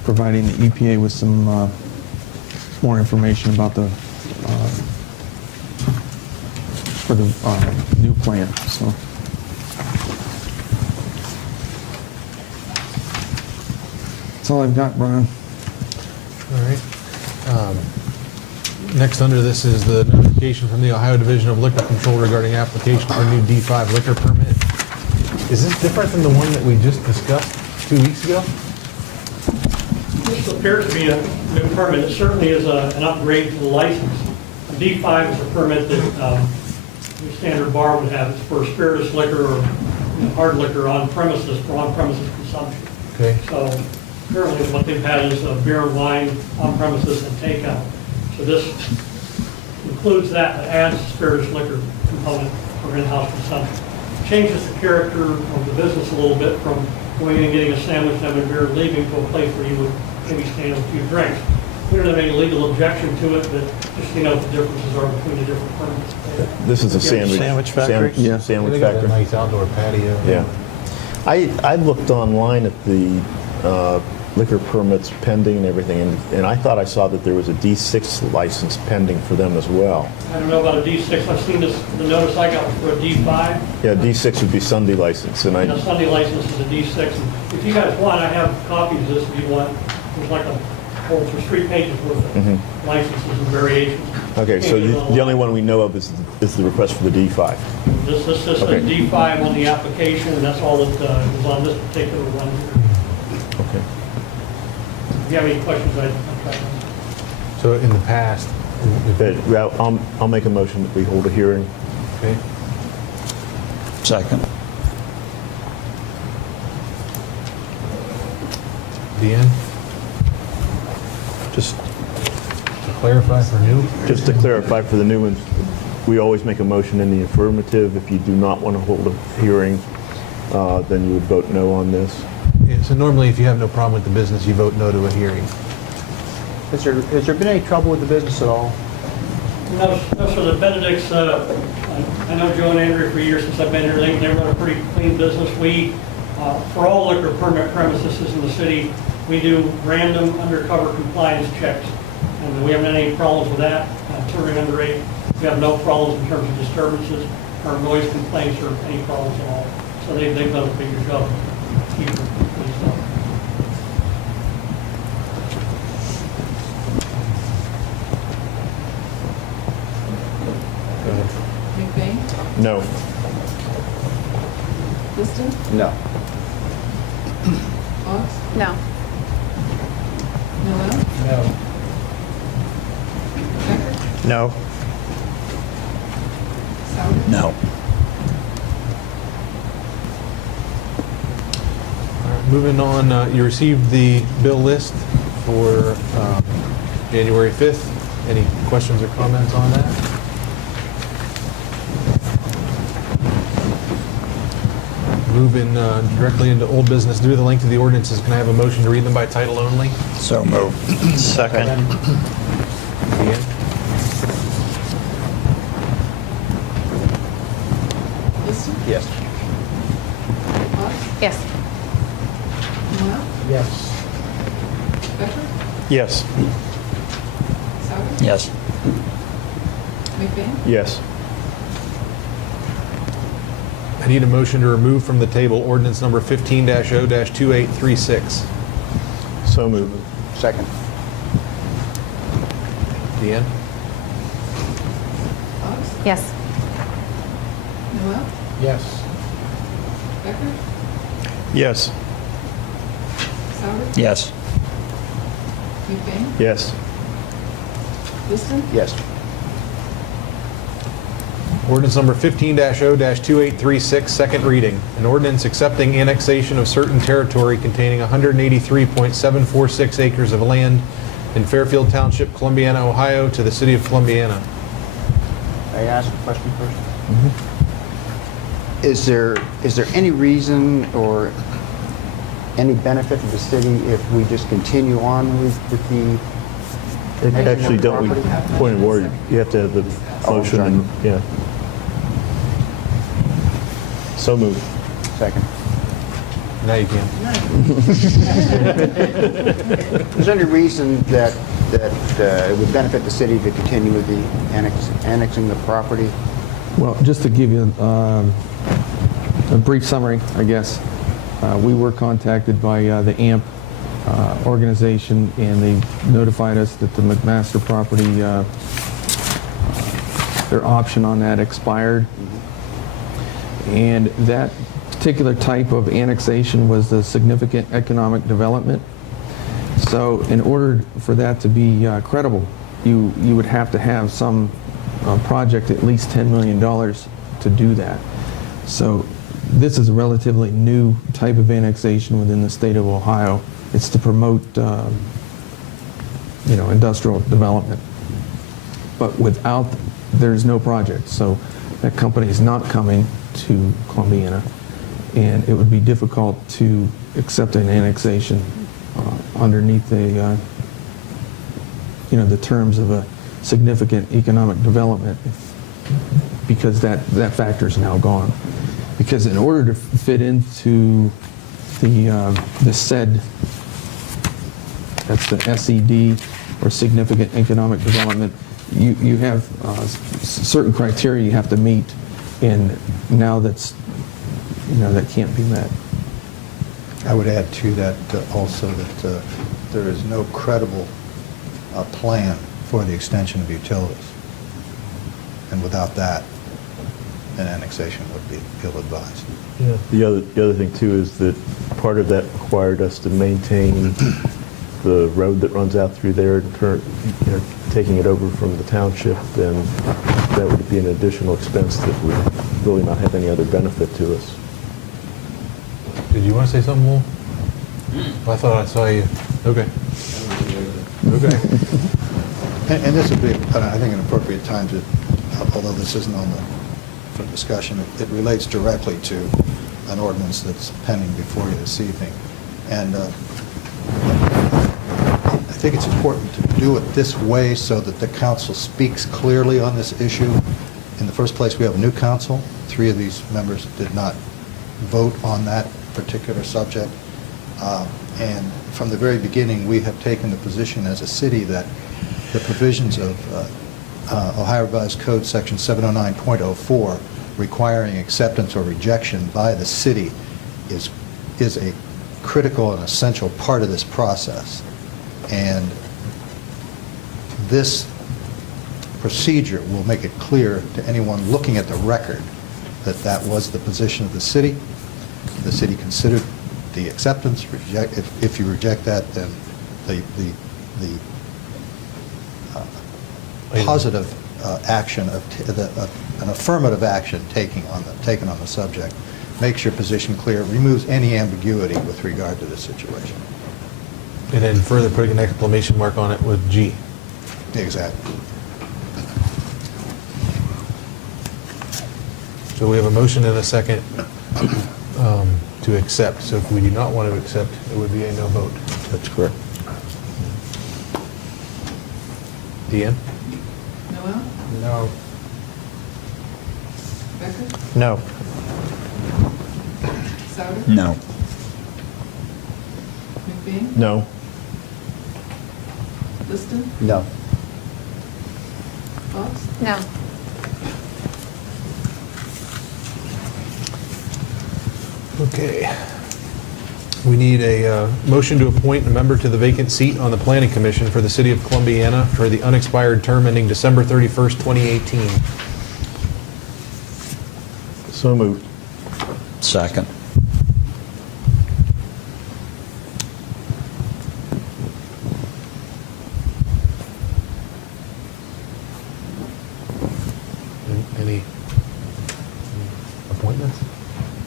providing the EPA with some more information about the for the new plant. So that's all I've got, Brian. All right. Next under this is the notification from the Ohio Division of Liquor Control regarding application for a new D5 liquor permit. Is this different than the one that we just discussed 2 weeks ago? This appears to be a new permit. It certainly is an upgrade to the license. A D5 is a permit that your standard bar would have. It's for spirituous liquor or hard liquor on premises, for on-premises consumption. Okay. So currently what they've had is beer and wine on premises and takeout. So this includes that, but adds the spirituous liquor component for in-house consumption. Changes the character of the business a little bit from going in and getting a sandwich, having a beer, and leaving to a place where you would maybe stand with a few drinks. We don't have any legal objection to it, but just so you know what the differences are between the different permits. This is a sandwich. Sandwich factory? Yeah. They Sandwich got a factory. nice outdoor patio. Yeah. I looked online at the liquor permits pending and everything, and I thought I saw that there was a D6 license pending for them as well. I don't know about a D6. I've seen this, the notice I got was for a D5. Yeah, D6 would be Sunday license, and And a Sunday license is a D6. And if you guys want, I have copies of this if you want. There's like a whole 3 pages worth of licenses and variations. okay, so the only one we know of is the request for the D5. This just says Okay. D5 on the application, and that's all that is on this particular one here. Okay. If you have any questions, I'll try to. So in the past, Okay, well, I'll make a motion that we hold a hearing. okay, Second. Deanne, Just to clarify for new? Just to clarify for the new ones, we always make a motion in the affirmative. If you do not want to hold a hearing, then you would vote no on this. Yeah, so normally if you have no problem with the business, you vote no to a hearing. Has there been any trouble with the business at all? No, so the Benedicts, I know Joe and Andrew for years since I've been here, they run a pretty clean business. We, for all liquor permit premises in the city, we do random undercover compliance checks. And we haven't had any problems with that. Touring underage, we have no problems in terms of disturbances or noise complaints or any problems at all. So they've done a bigger job of keeping things up. McBain? No. Liston? No. Fox? No. Noel? No. Becker? No. Souter? No. All right, moving on, you received the bill list for January 5th. Any questions or comments on that? Moving directly into old business, due to the length of the ordinances, can I have a motion to read them by title only? So moved. Second. Deanne? Liston? Yes. Fox? Yes. Noel? Yes. Becker? Yes. Souter? Yes. McBain? Yes. I need a motion to remove from the table ordinance number 15-0-2836. So moved. Second. Deanne? Fox? Yes. Noel? Yes. Becker? Yes. Souter? Yes. McBain? Yes. Liston? Yes. Ordinance number 15-0-2836, second reading. An ordinance accepting annexation of certain territory containing 183.746 acres of land in Fairfield Township, Columbiana, Ohio, to the city of Columbiana. May I ask a question first? Is there any reason or any benefit to the city if we just continue on with the Actually, don't we, point of order, you have to have the motion and, yeah. So moved. Second. Now you can. Is there any reason that it would benefit the city to continue with the annexing the property? Well, just to give you a brief summary, I guess, we were contacted by the AMP organization, and they notified us that the McMaster property, their option on that expired. And that particular type of annexation was a significant economic development. So in order for that to be credible, you would have to have some project at least $10 million to do that. So this is a relatively new type of annexation within the state of Ohio. It's to promote, industrial development. But there's no project. So that company is not coming to Columbiana, and it would be difficult to accept an annexation underneath the terms of a significant economic development, because that factor is now gone. Because in order to fit into the SED, that's the SED, or significant economic development, you have certain criteria you have to meet, and now that can't be met. I would add to that also that there is no credible plan for the extension of utilities. And without that, an annexation would be ill-advised. Yeah. The other thing too is that part of that required us to maintain the road that runs out through there, taking it over from the township, and that would be an additional expense that would really not have any other benefit to us. Did you want to say something, Lowell? I thought I saw you. Okay. Okay. And this would be, I think, an appropriate time to, although this isn't on for discussion, it relates directly to an ordinance that's pending before you this evening. And I think it's important to do it this way so that the council speaks clearly on this issue. In the first place, we have a new council. 3 of these members did not vote on that particular subject. And from the very beginning, we have taken the position as a city that the provisions of Ohio Revised Code Section 709.04 requiring acceptance or rejection by the city is a critical and essential part of this process. And this procedure will make it clear to anyone looking at the record that that was the position of the city. The city considered the acceptance. If you reject that, then the positive action of an affirmative action taken on the subject makes your position clear, removes any ambiguity with regard to this situation. And then further putting an exclamation mark on it with G. Exactly. So we have a motion and a second to accept. So if we do not want to accept, it would be a no vote. That's correct. Deanne? Noel? No. Becker? No. Souter? No. McBain? No. Liston? No. Fox? No. Okay. We need a motion to appoint a member to the vacant seat on the Planning Commission for the City of Columbiana for the unexpired term ending December 31st, 2018. So moved. Second. Any appointments?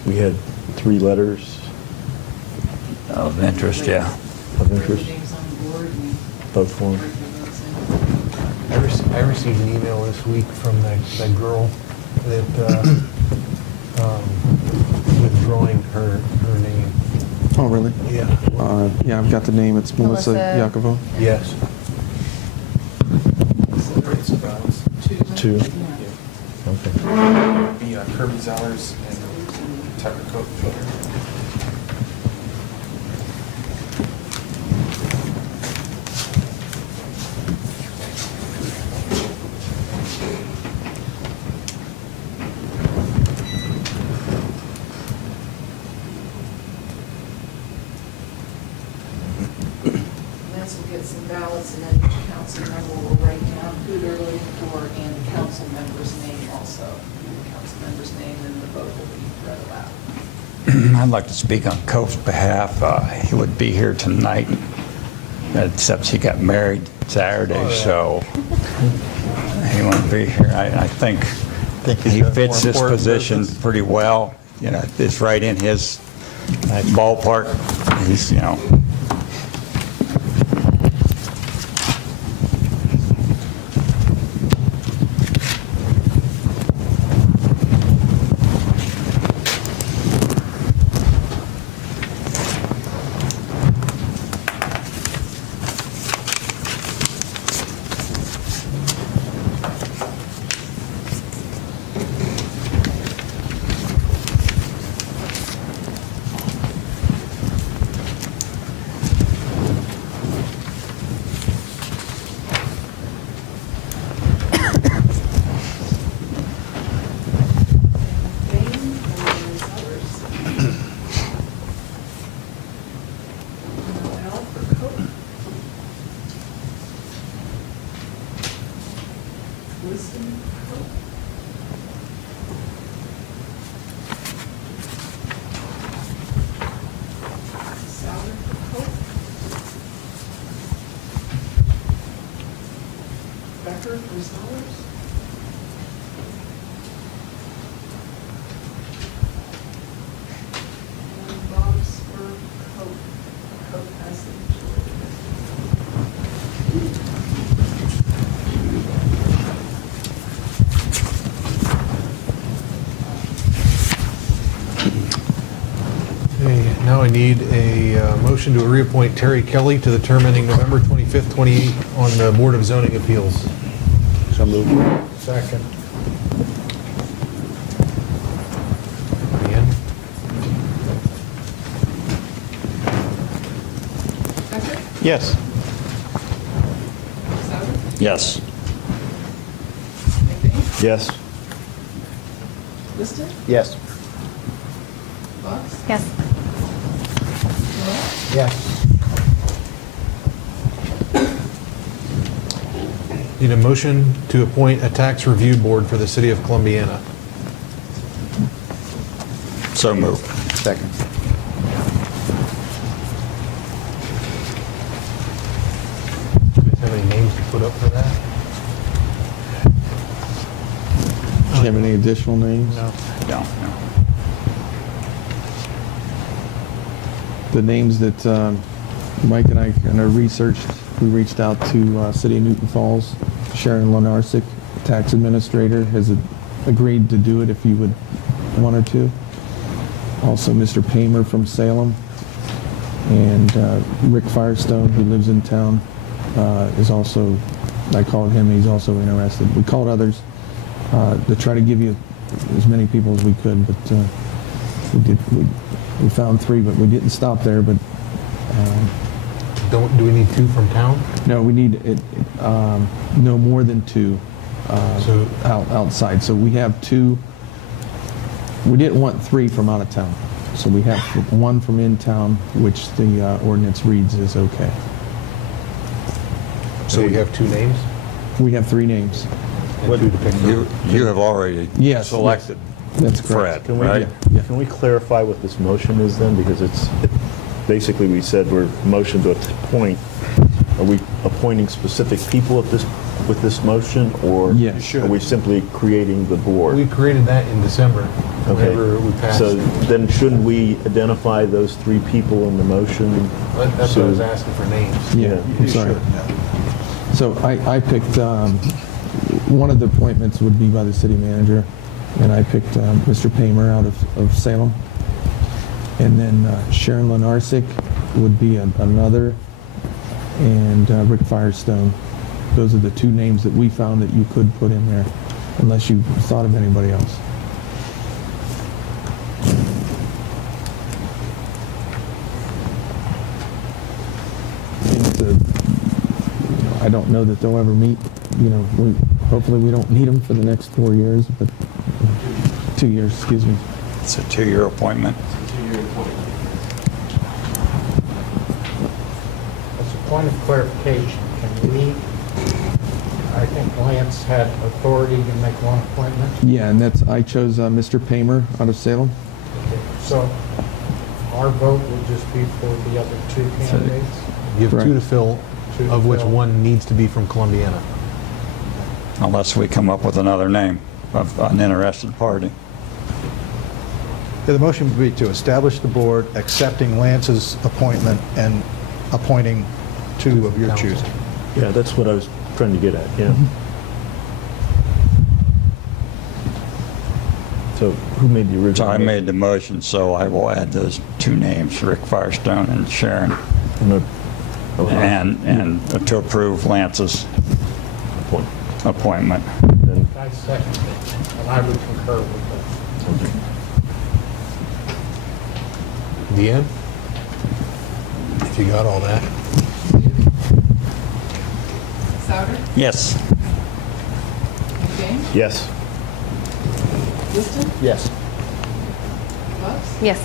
We had 3 letters Of interest, yeah. of interest, Everything's on board and vote for them. I received an email this week from that girl that withdrawing her name. Oh, really? Yeah. Yeah, I've got the name. It's Melissa Melissa. Yakovo. Yes. It's about 2. Yeah. Okay. the Kirby Zellers and Lance will get some ballots, and then each council member will write down who they're looking for and the council member's name also. The council member's name and the vote will be read aloud. I'd like to speak on Cope's behalf. He would be here tonight, except he got married Saturday, so he won't be here. I think he's he got fits more this important position business. pretty well. You know, it's right in his ballpark. He's, you know, Dane and his others. Now Al for Coke. Liston Coke. Souter for Coke. Becker for Sellers. And Bob's for Coke. Coke has the majority. Okay, now I need a motion to reappoint Terry Kelly to the term ending November 25th, 28 on the Board of Zoning Appeals. So moved. Second. Deanne? Becker? Yes. Souter? yes. McBain? Yes. Liston? Yes. Fox? Yes. Noel? Yes. Need a motion to appoint a tax review board for the city of Columbiana. So moved. Second. Do you guys have any names to put up for that? Do you have any additional names? No. No, no. The names that Mike and I kind of researched, we reached out to City of Newton Falls. Sharon Lenarsick, tax administrator, has agreed to do it if you would want her to. Also, Mr. Paymer from Salem, and Rick Firestone, who lives in town, is also, I called him, he's also interested. We called others to try to give you as many people as we could, but we found 3, but we didn't stop there. But Do we need 2 from town? no, we need no more than 2 So- outside. So we have 2. We didn't want 3 from out of town. So we have 1 from in town, which the ordinance reads is okay. So we have 2 names? We have 3 names. And 2 to pick from. You have already Yes, selected That's correct. Fred, Can we, right? can we clarify what this motion is then? Because basically we said we're motion to appoint. Are we appointing specific people with this motion, or Yes. are we simply creating the board? We created that in December, whenever we passed. So then shouldn't we identify those 3 people in the motion? That's what I was asking for names. Yeah, I'm sorry. So I picked, one of the appointments would be by the city manager, and I picked Mr. Paymer out of Salem. And then Sharon Lenarsick would be another, and Rick Firestone. Those are the 2 names that we found that you could put in there, unless you thought of anybody else. I don't know that they'll ever meet, hopefully we don't need them for the next 4 years, but 2 years, excuse me. It's a 2-year appointment. As a point of clarification, can we, I think Lance had authority to make one appointment. Yeah, and I chose Mr. Paymer out of Salem. So our vote will just be for the other two candidates? You have Correct. 2 to fill, Two to of which fill. 1 needs to be from Columbiana. Unless we come up with another name of an interested party. Yeah, the motion would be to establish the board, accepting Lance's appointment and appointing 2 of your Council. choosing. Yeah, that's what I was trying to get at, yeah. So who made the original? So I motion? made the motion, so I will add those 2 names, Rick Firestone and Sharon, and to approve Lance's appointment. And I second it, and I would concur with that. Deanne? If you got all that. Souter, Yes. McBain, yes. Liston, Yes. Bubs, Yes.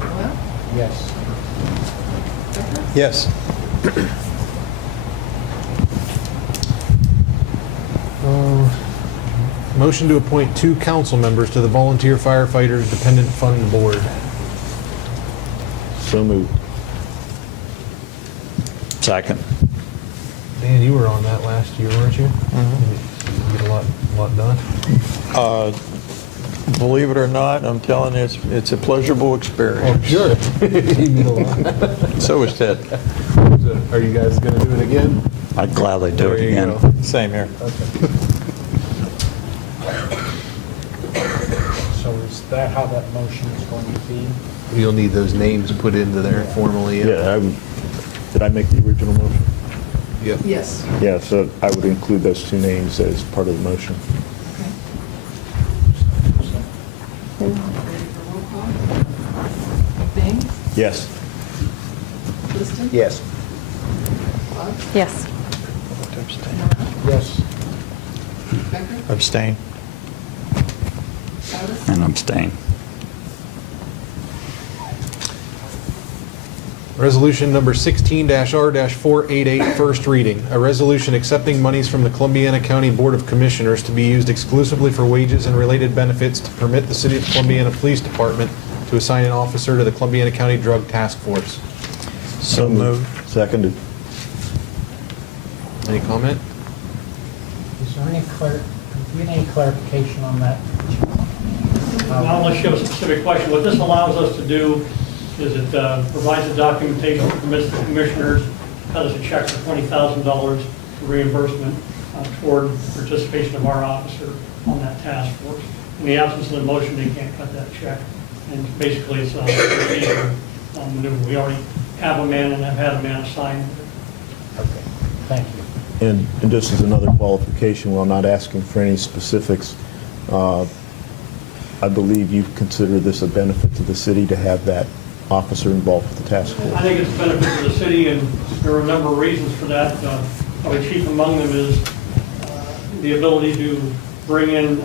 Noel, Yes. Becker, Yes. Motion to appoint 2 council members to the Volunteer Firefighters Dependent Fund Board. So moved. Second. Dan, you were on that last year, weren't you? You get a lot done. Believe it or not, I'm telling you, it's a pleasurable experience. Sure. You did a lot. So is Ted. Are you guys going to do it again? I'd gladly do it There you again. go. Same here. So is that how that motion is going to be? You'll need those names put into there formally. Yeah, did I make the original motion? Yep. yes. Yeah, so I would include those 2 names as part of the motion. Okay. Ready for roll call? McBain, Yes. Liston, Yes. Bubs, Yes. Noel, Yes. Becker, Abstain. Souter, And abstain. Resolution number 16-R-488, first reading. A resolution accepting monies from the Columbiana County Board of Commissioners to be used exclusively for wages and related benefits to permit the City of Columbiana Police Department to assign an officer to the Columbiana County Drug Task Force. So moved. Seconded. Any comment? Is there any clarification on that? Now, unless you have a specific question, what this allows us to do is it provides the documentation that permits the commissioners to cut us a check for $20,000 for reimbursement toward participation of our officer on that task force. In the absence of the motion, they can't cut that check. And basically, it's a procedure maneuver. We already have a man and have had a man assigned. Okay, thank you. And just as another qualification, while not asking for any specifics, I believe you consider this a benefit to the city to have that officer involved with the task I force. think it's a benefit to the city, and there are a number of reasons for that. Probably chief among them is the ability to bring in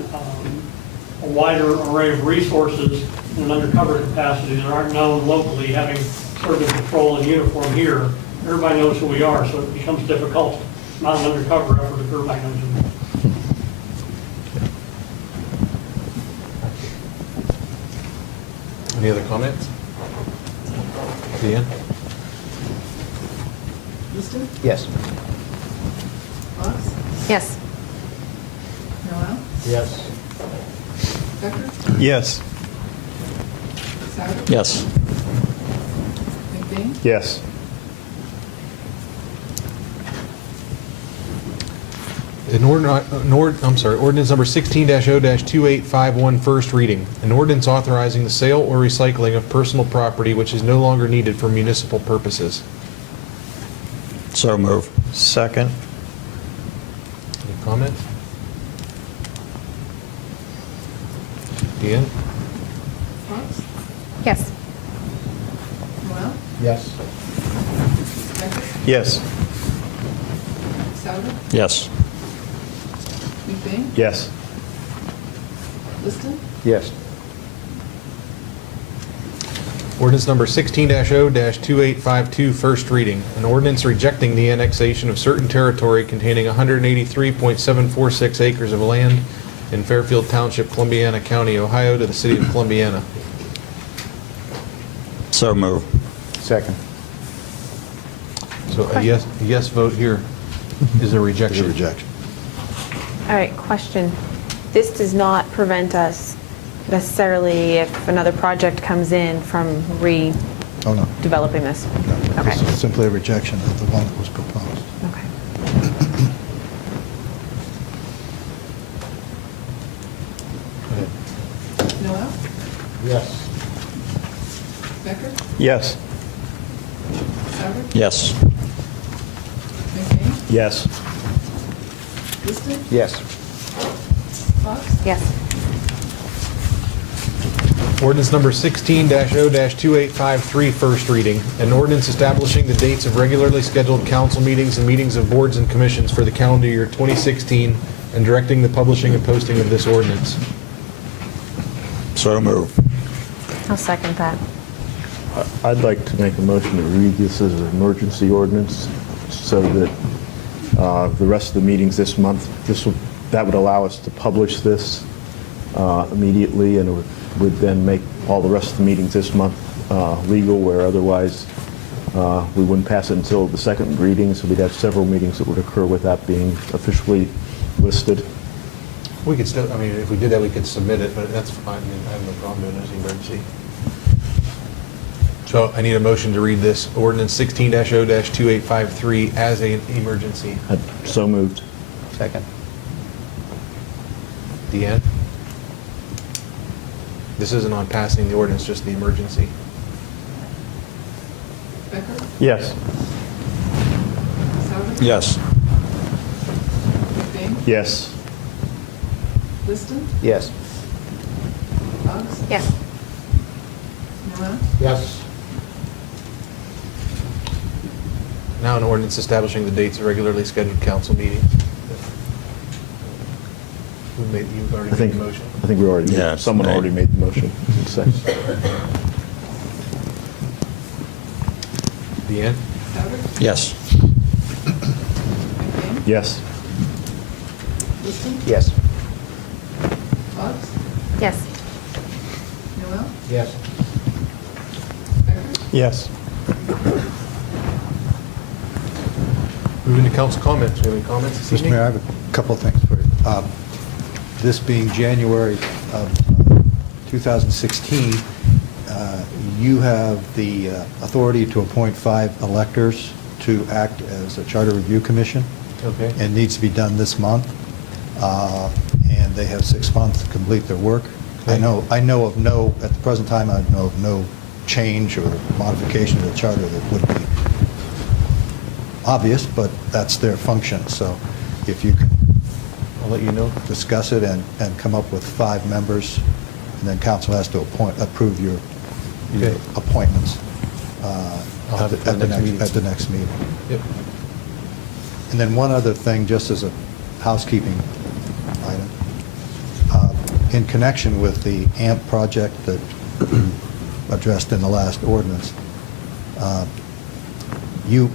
a wider array of resources in an undercover capacity that aren't known locally. Having served in patrol in uniform here, everybody knows who we are, so it becomes difficult. It's not an undercover effort if everybody knows who we are. Any other comments? Deanne? Liston, Yes. Bubs, Yes. Noel, Yes. Becker, Yes. Souter, Yes. McBain, Yes. Ordinance number 16-0-2851, first reading. An ordinance authorizing the sale or recycling of personal property which is no longer needed for municipal purposes. So move. Second. Any comments? Deanne? Bubs, Yes. Noel, Yes. Becker, Yes. Souter, Yes. McBain, Yes. Liston, Yes. Ordinance number 16-0-2852, first reading. An ordinance rejecting the annexation of certain territory containing 183.746 acres of land in Fairfield Township, Columbiana County, Ohio, to the city of Columbiana. So move. Second. So a yes vote here is a rejection. Is a rejection. All right, question. This does not prevent us necessarily, if another project comes in, from Oh, no. redeveloping this? No. Okay. This is simply a rejection of the one that was proposed. Okay. Noel, Yes. Becker, Yes. Souter, Yes. McBain, Yes. Liston, Yes. Fox, Yes. Ordinance number 16-0-2853, first reading. An ordinance establishing the dates of regularly scheduled council meetings and meetings of boards and commissions for the calendar year 2016 and directing the publishing and posting of this ordinance. So move. I'll second that. I'd like to make a motion to read this as an emergency ordinance so that the rest of the meetings this month, that would allow us to publish this immediately, and it would then make all the rest of the meetings this month legal, where otherwise we wouldn't pass it until the second reading, so we'd have several meetings that would occur without being officially listed. We could still, I mean, if we did that, we could submit it, but that's fine. I mean, I have no problem doing it as an emergency. So I need a motion to read this ordinance 16-0-2853 as an emergency. So moved. Second. Deanne? This isn't on passing the ordinance, just the emergency. Becker, Yes. Souter, Yes. McBain, Yes. Liston, Yes. Fox, Yes. Noel, Yes. Now an ordinance establishing the dates of regularly scheduled council meetings. You've already I made the motion. think we already, Yeah, it's someone made. already made the motion. Deanne? Souter, Yes. McBain, Yes. Liston, Yes. Fox, Yes. Noel, Yes. Becker, Yes. Moving to council comments. Do you have any comments this Mr. evening? Mayor, I have a couple of things for you. This being January of 2016, you have the authority to appoint 5 electors to act as a charter review commission. Okay. It needs to be done this month, and they have 6 months to complete their work. Okay. I know of no, at the present time, I know of no change or modification to the charter that would be obvious, but that's their function. So if you can I'll let you know. discuss it and come up with 5 members, and then council has to approve your Okay. appointments I'll have it for the next meeting. at the next meeting. Yep. And then one other thing, just as a housekeeping item, in connection with the AMP project that addressed in the last ordinance, you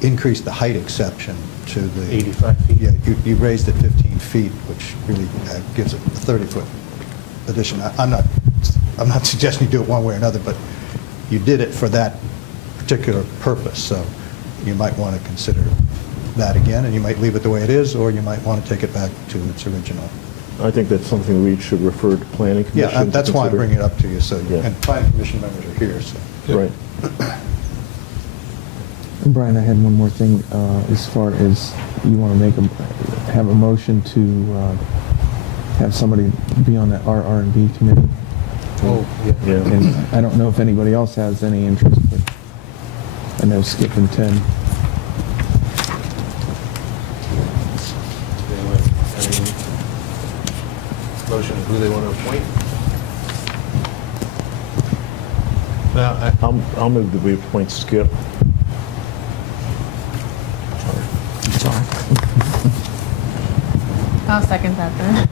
increased the height exception to the... 85 feet. Yeah, you raised it 15 feet, which really gives it a 30-foot addition. I'm not suggesting you do it one way or another, but you did it for that particular purpose, so you might want to consider that again, and you might leave it the way it is, or you might want to take it back to its original. I think that's something we should refer to planning commission. Yeah, that's to why I'm consider. bringing it up to you, so, Yeah. and planning commission members are here, so. Right. Brian, I had one more thing, as far as you want to have a motion to have somebody be on the RR&B committee. Oh, yeah. Yeah. And I don't know if anybody else has any interest, but I know Skip and Ted. Motion of who they want to appoint? Now, I'll move that we appoint Skip. Sorry. I'll second that then.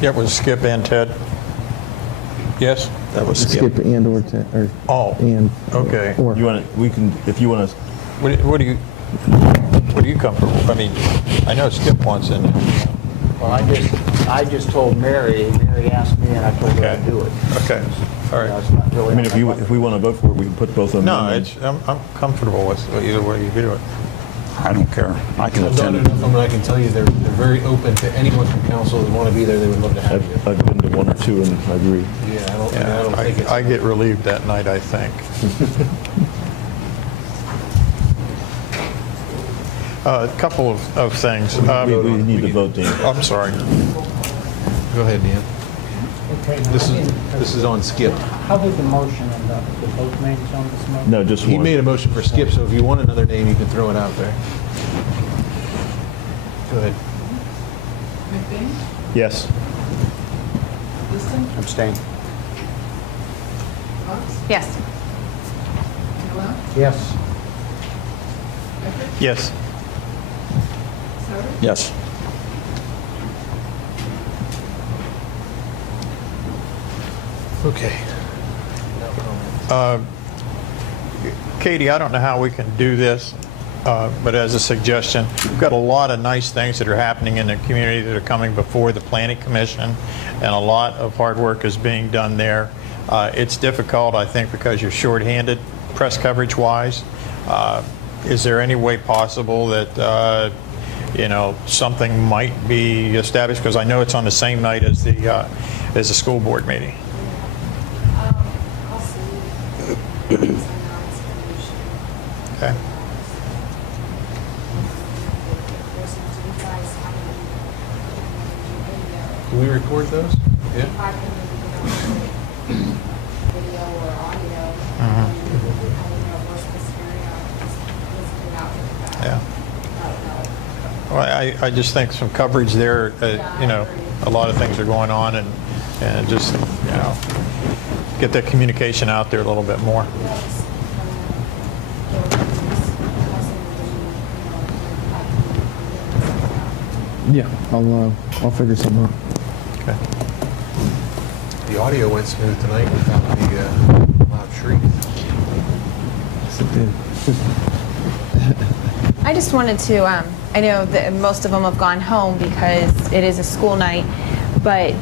Yeah, it was Skip and Ted? Yes, that was Skip. Skip and or, or Oh, and. okay. Or. You want to, we can, if you want to, What are you comfortable? I mean, I know Skip wants in there. Well, I just told Mary asked me, and I told her to do it. Okay, all You know, right. it's not really I mean, on my if we want to vote for it, we can put both of them No, in. I'm comfortable with either way you do it. I don't care. I can I've done attend. enough of them, and I can tell you, they're very open to anyone from council that want to be there, they would love to have you. I've been to one or two, and I agree. Yeah, I don't think it's. I get relieved that night, I think. A couple of things. We need to vote, Dan. I'm sorry. Go ahead, Dan. Okay, This is on Skip. How did the motion end up? Did both names on this motion? No, just He one. made a motion for Skip, so if you want another name, you can throw it out there. Go ahead. McBain? Yes. Liston? Abstain. Cox? Yes. Noel? Yes. Eckert? Yes. Souter? Yes. Okay. Katie, I don't know how we can do this, but as a suggestion, we've got a lot of nice things that are happening in the community that are coming before the Planning Commission, and a lot of hard work is being done there. It's difficult, I think, because you're shorthanded press coverage-wise. Is there any way possible that, something might be established? Because I know it's on the same night as the school board meeting. I'll see. Okay. Can we record those? Yeah. Video or audio. Yeah. Well, I just think some coverage there, a lot of things are going on, and just, get that communication out there a little bit more. Yeah, I'll figure something out. Okay. The audio went smooth tonight without the loud shriek. Yes, it did. I just wanted to, I know that most of them have gone home because it is a school night, but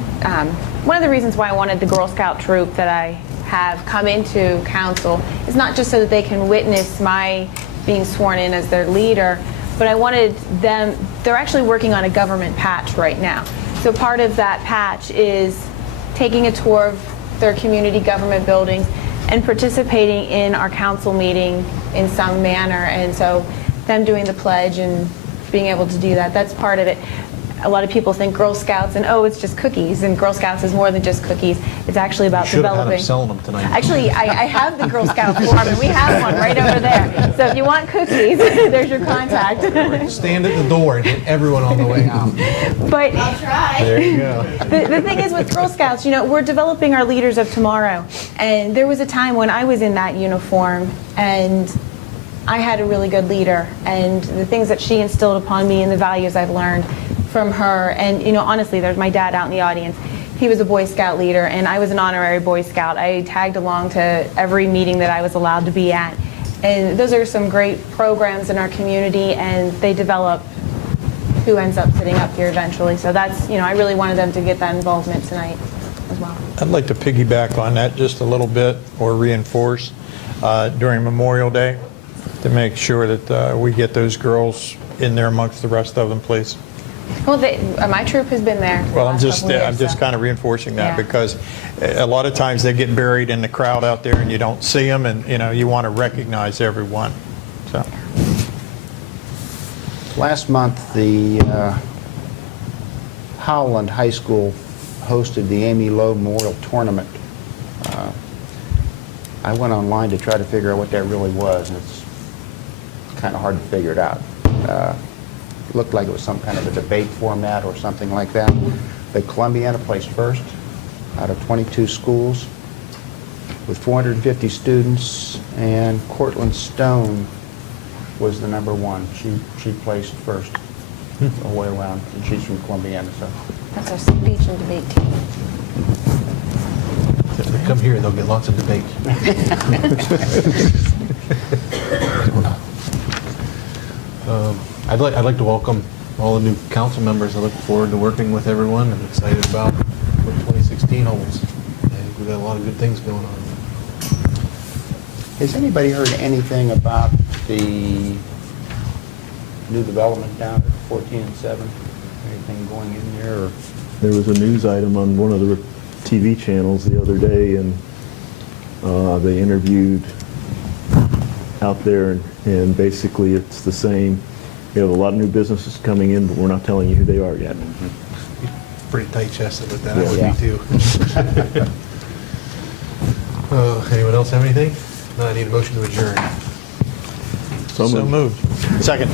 one of the reasons why I wanted the Girl Scout troop that I have come into council is not just so that they can witness my being sworn in as their leader, but I wanted them, they're actually working on a government patch right now. So part of that patch is taking a tour of their community government buildings and participating in our council meeting in some manner. And so them doing the pledge and being able to do that, that's part of it. A lot of people think Girl Scouts and, oh, it's just cookies, and Girl Scouts is more than just cookies. It's actually about Should have had developing. them selling them tonight. Actually, I have the Girl Scout form, and we have one right over there. So if you want cookies, there's your contact. Stand at the door and hit everyone on the way out. But There you go. the thing is with Girl Scouts, we're developing our leaders of tomorrow. And there was a time when I was in that uniform, and I had a really good leader. And the things that she instilled upon me and the values I've learned from her. And, honestly, there's my dad out in the audience. He was a Boy Scout leader, and I was an honorary Boy Scout. I tagged along to every meeting that I was allowed to be at. And those are some great programs in our community, and they develop who ends up sitting up here eventually. So that's, I really wanted them to get that involvement tonight as well. I'd like to piggyback on that just a little bit, or reinforce during Memorial Day, to make sure that we get those girls in there amongst the rest of them, please. Well, my troop has been there. Well, I'm just kind of reinforcing that, Yeah. because a lot of times they get buried in the crowd out there and you don't see them, and you want to recognize everyone. So. Last month, the Howland High School hosted the Amy Lowe Memorial Tournament. I went online to try to figure out what that really was, and it's kind of hard to figure it out. Looked like it was some kind of a debate format or something like that. The Columbiana placed first out of 22 schools with 450 students, and Cortland Stone was the number one. She placed first. all the way around. And she's from Columbiana, so. That's our speech and debate team. If they come here, they'll get lots of debate. I'd like to welcome all the new council members. I look forward to working with everyone. I'm excited about what 2016 holds. I think we've got a lot of good things going on. Has anybody heard anything about the new development down at 14 and 7? Anything going in there, or? There was a news item on one of the TV channels the other day, and they interviewed out there, and basically it's the same. We have a lot of new businesses coming in, but we're not telling you who they are yet. Pretty tight-chested with that, Yeah. I would be too. Anyone else have anything? No, I need a motion to adjourn. So moved. Second.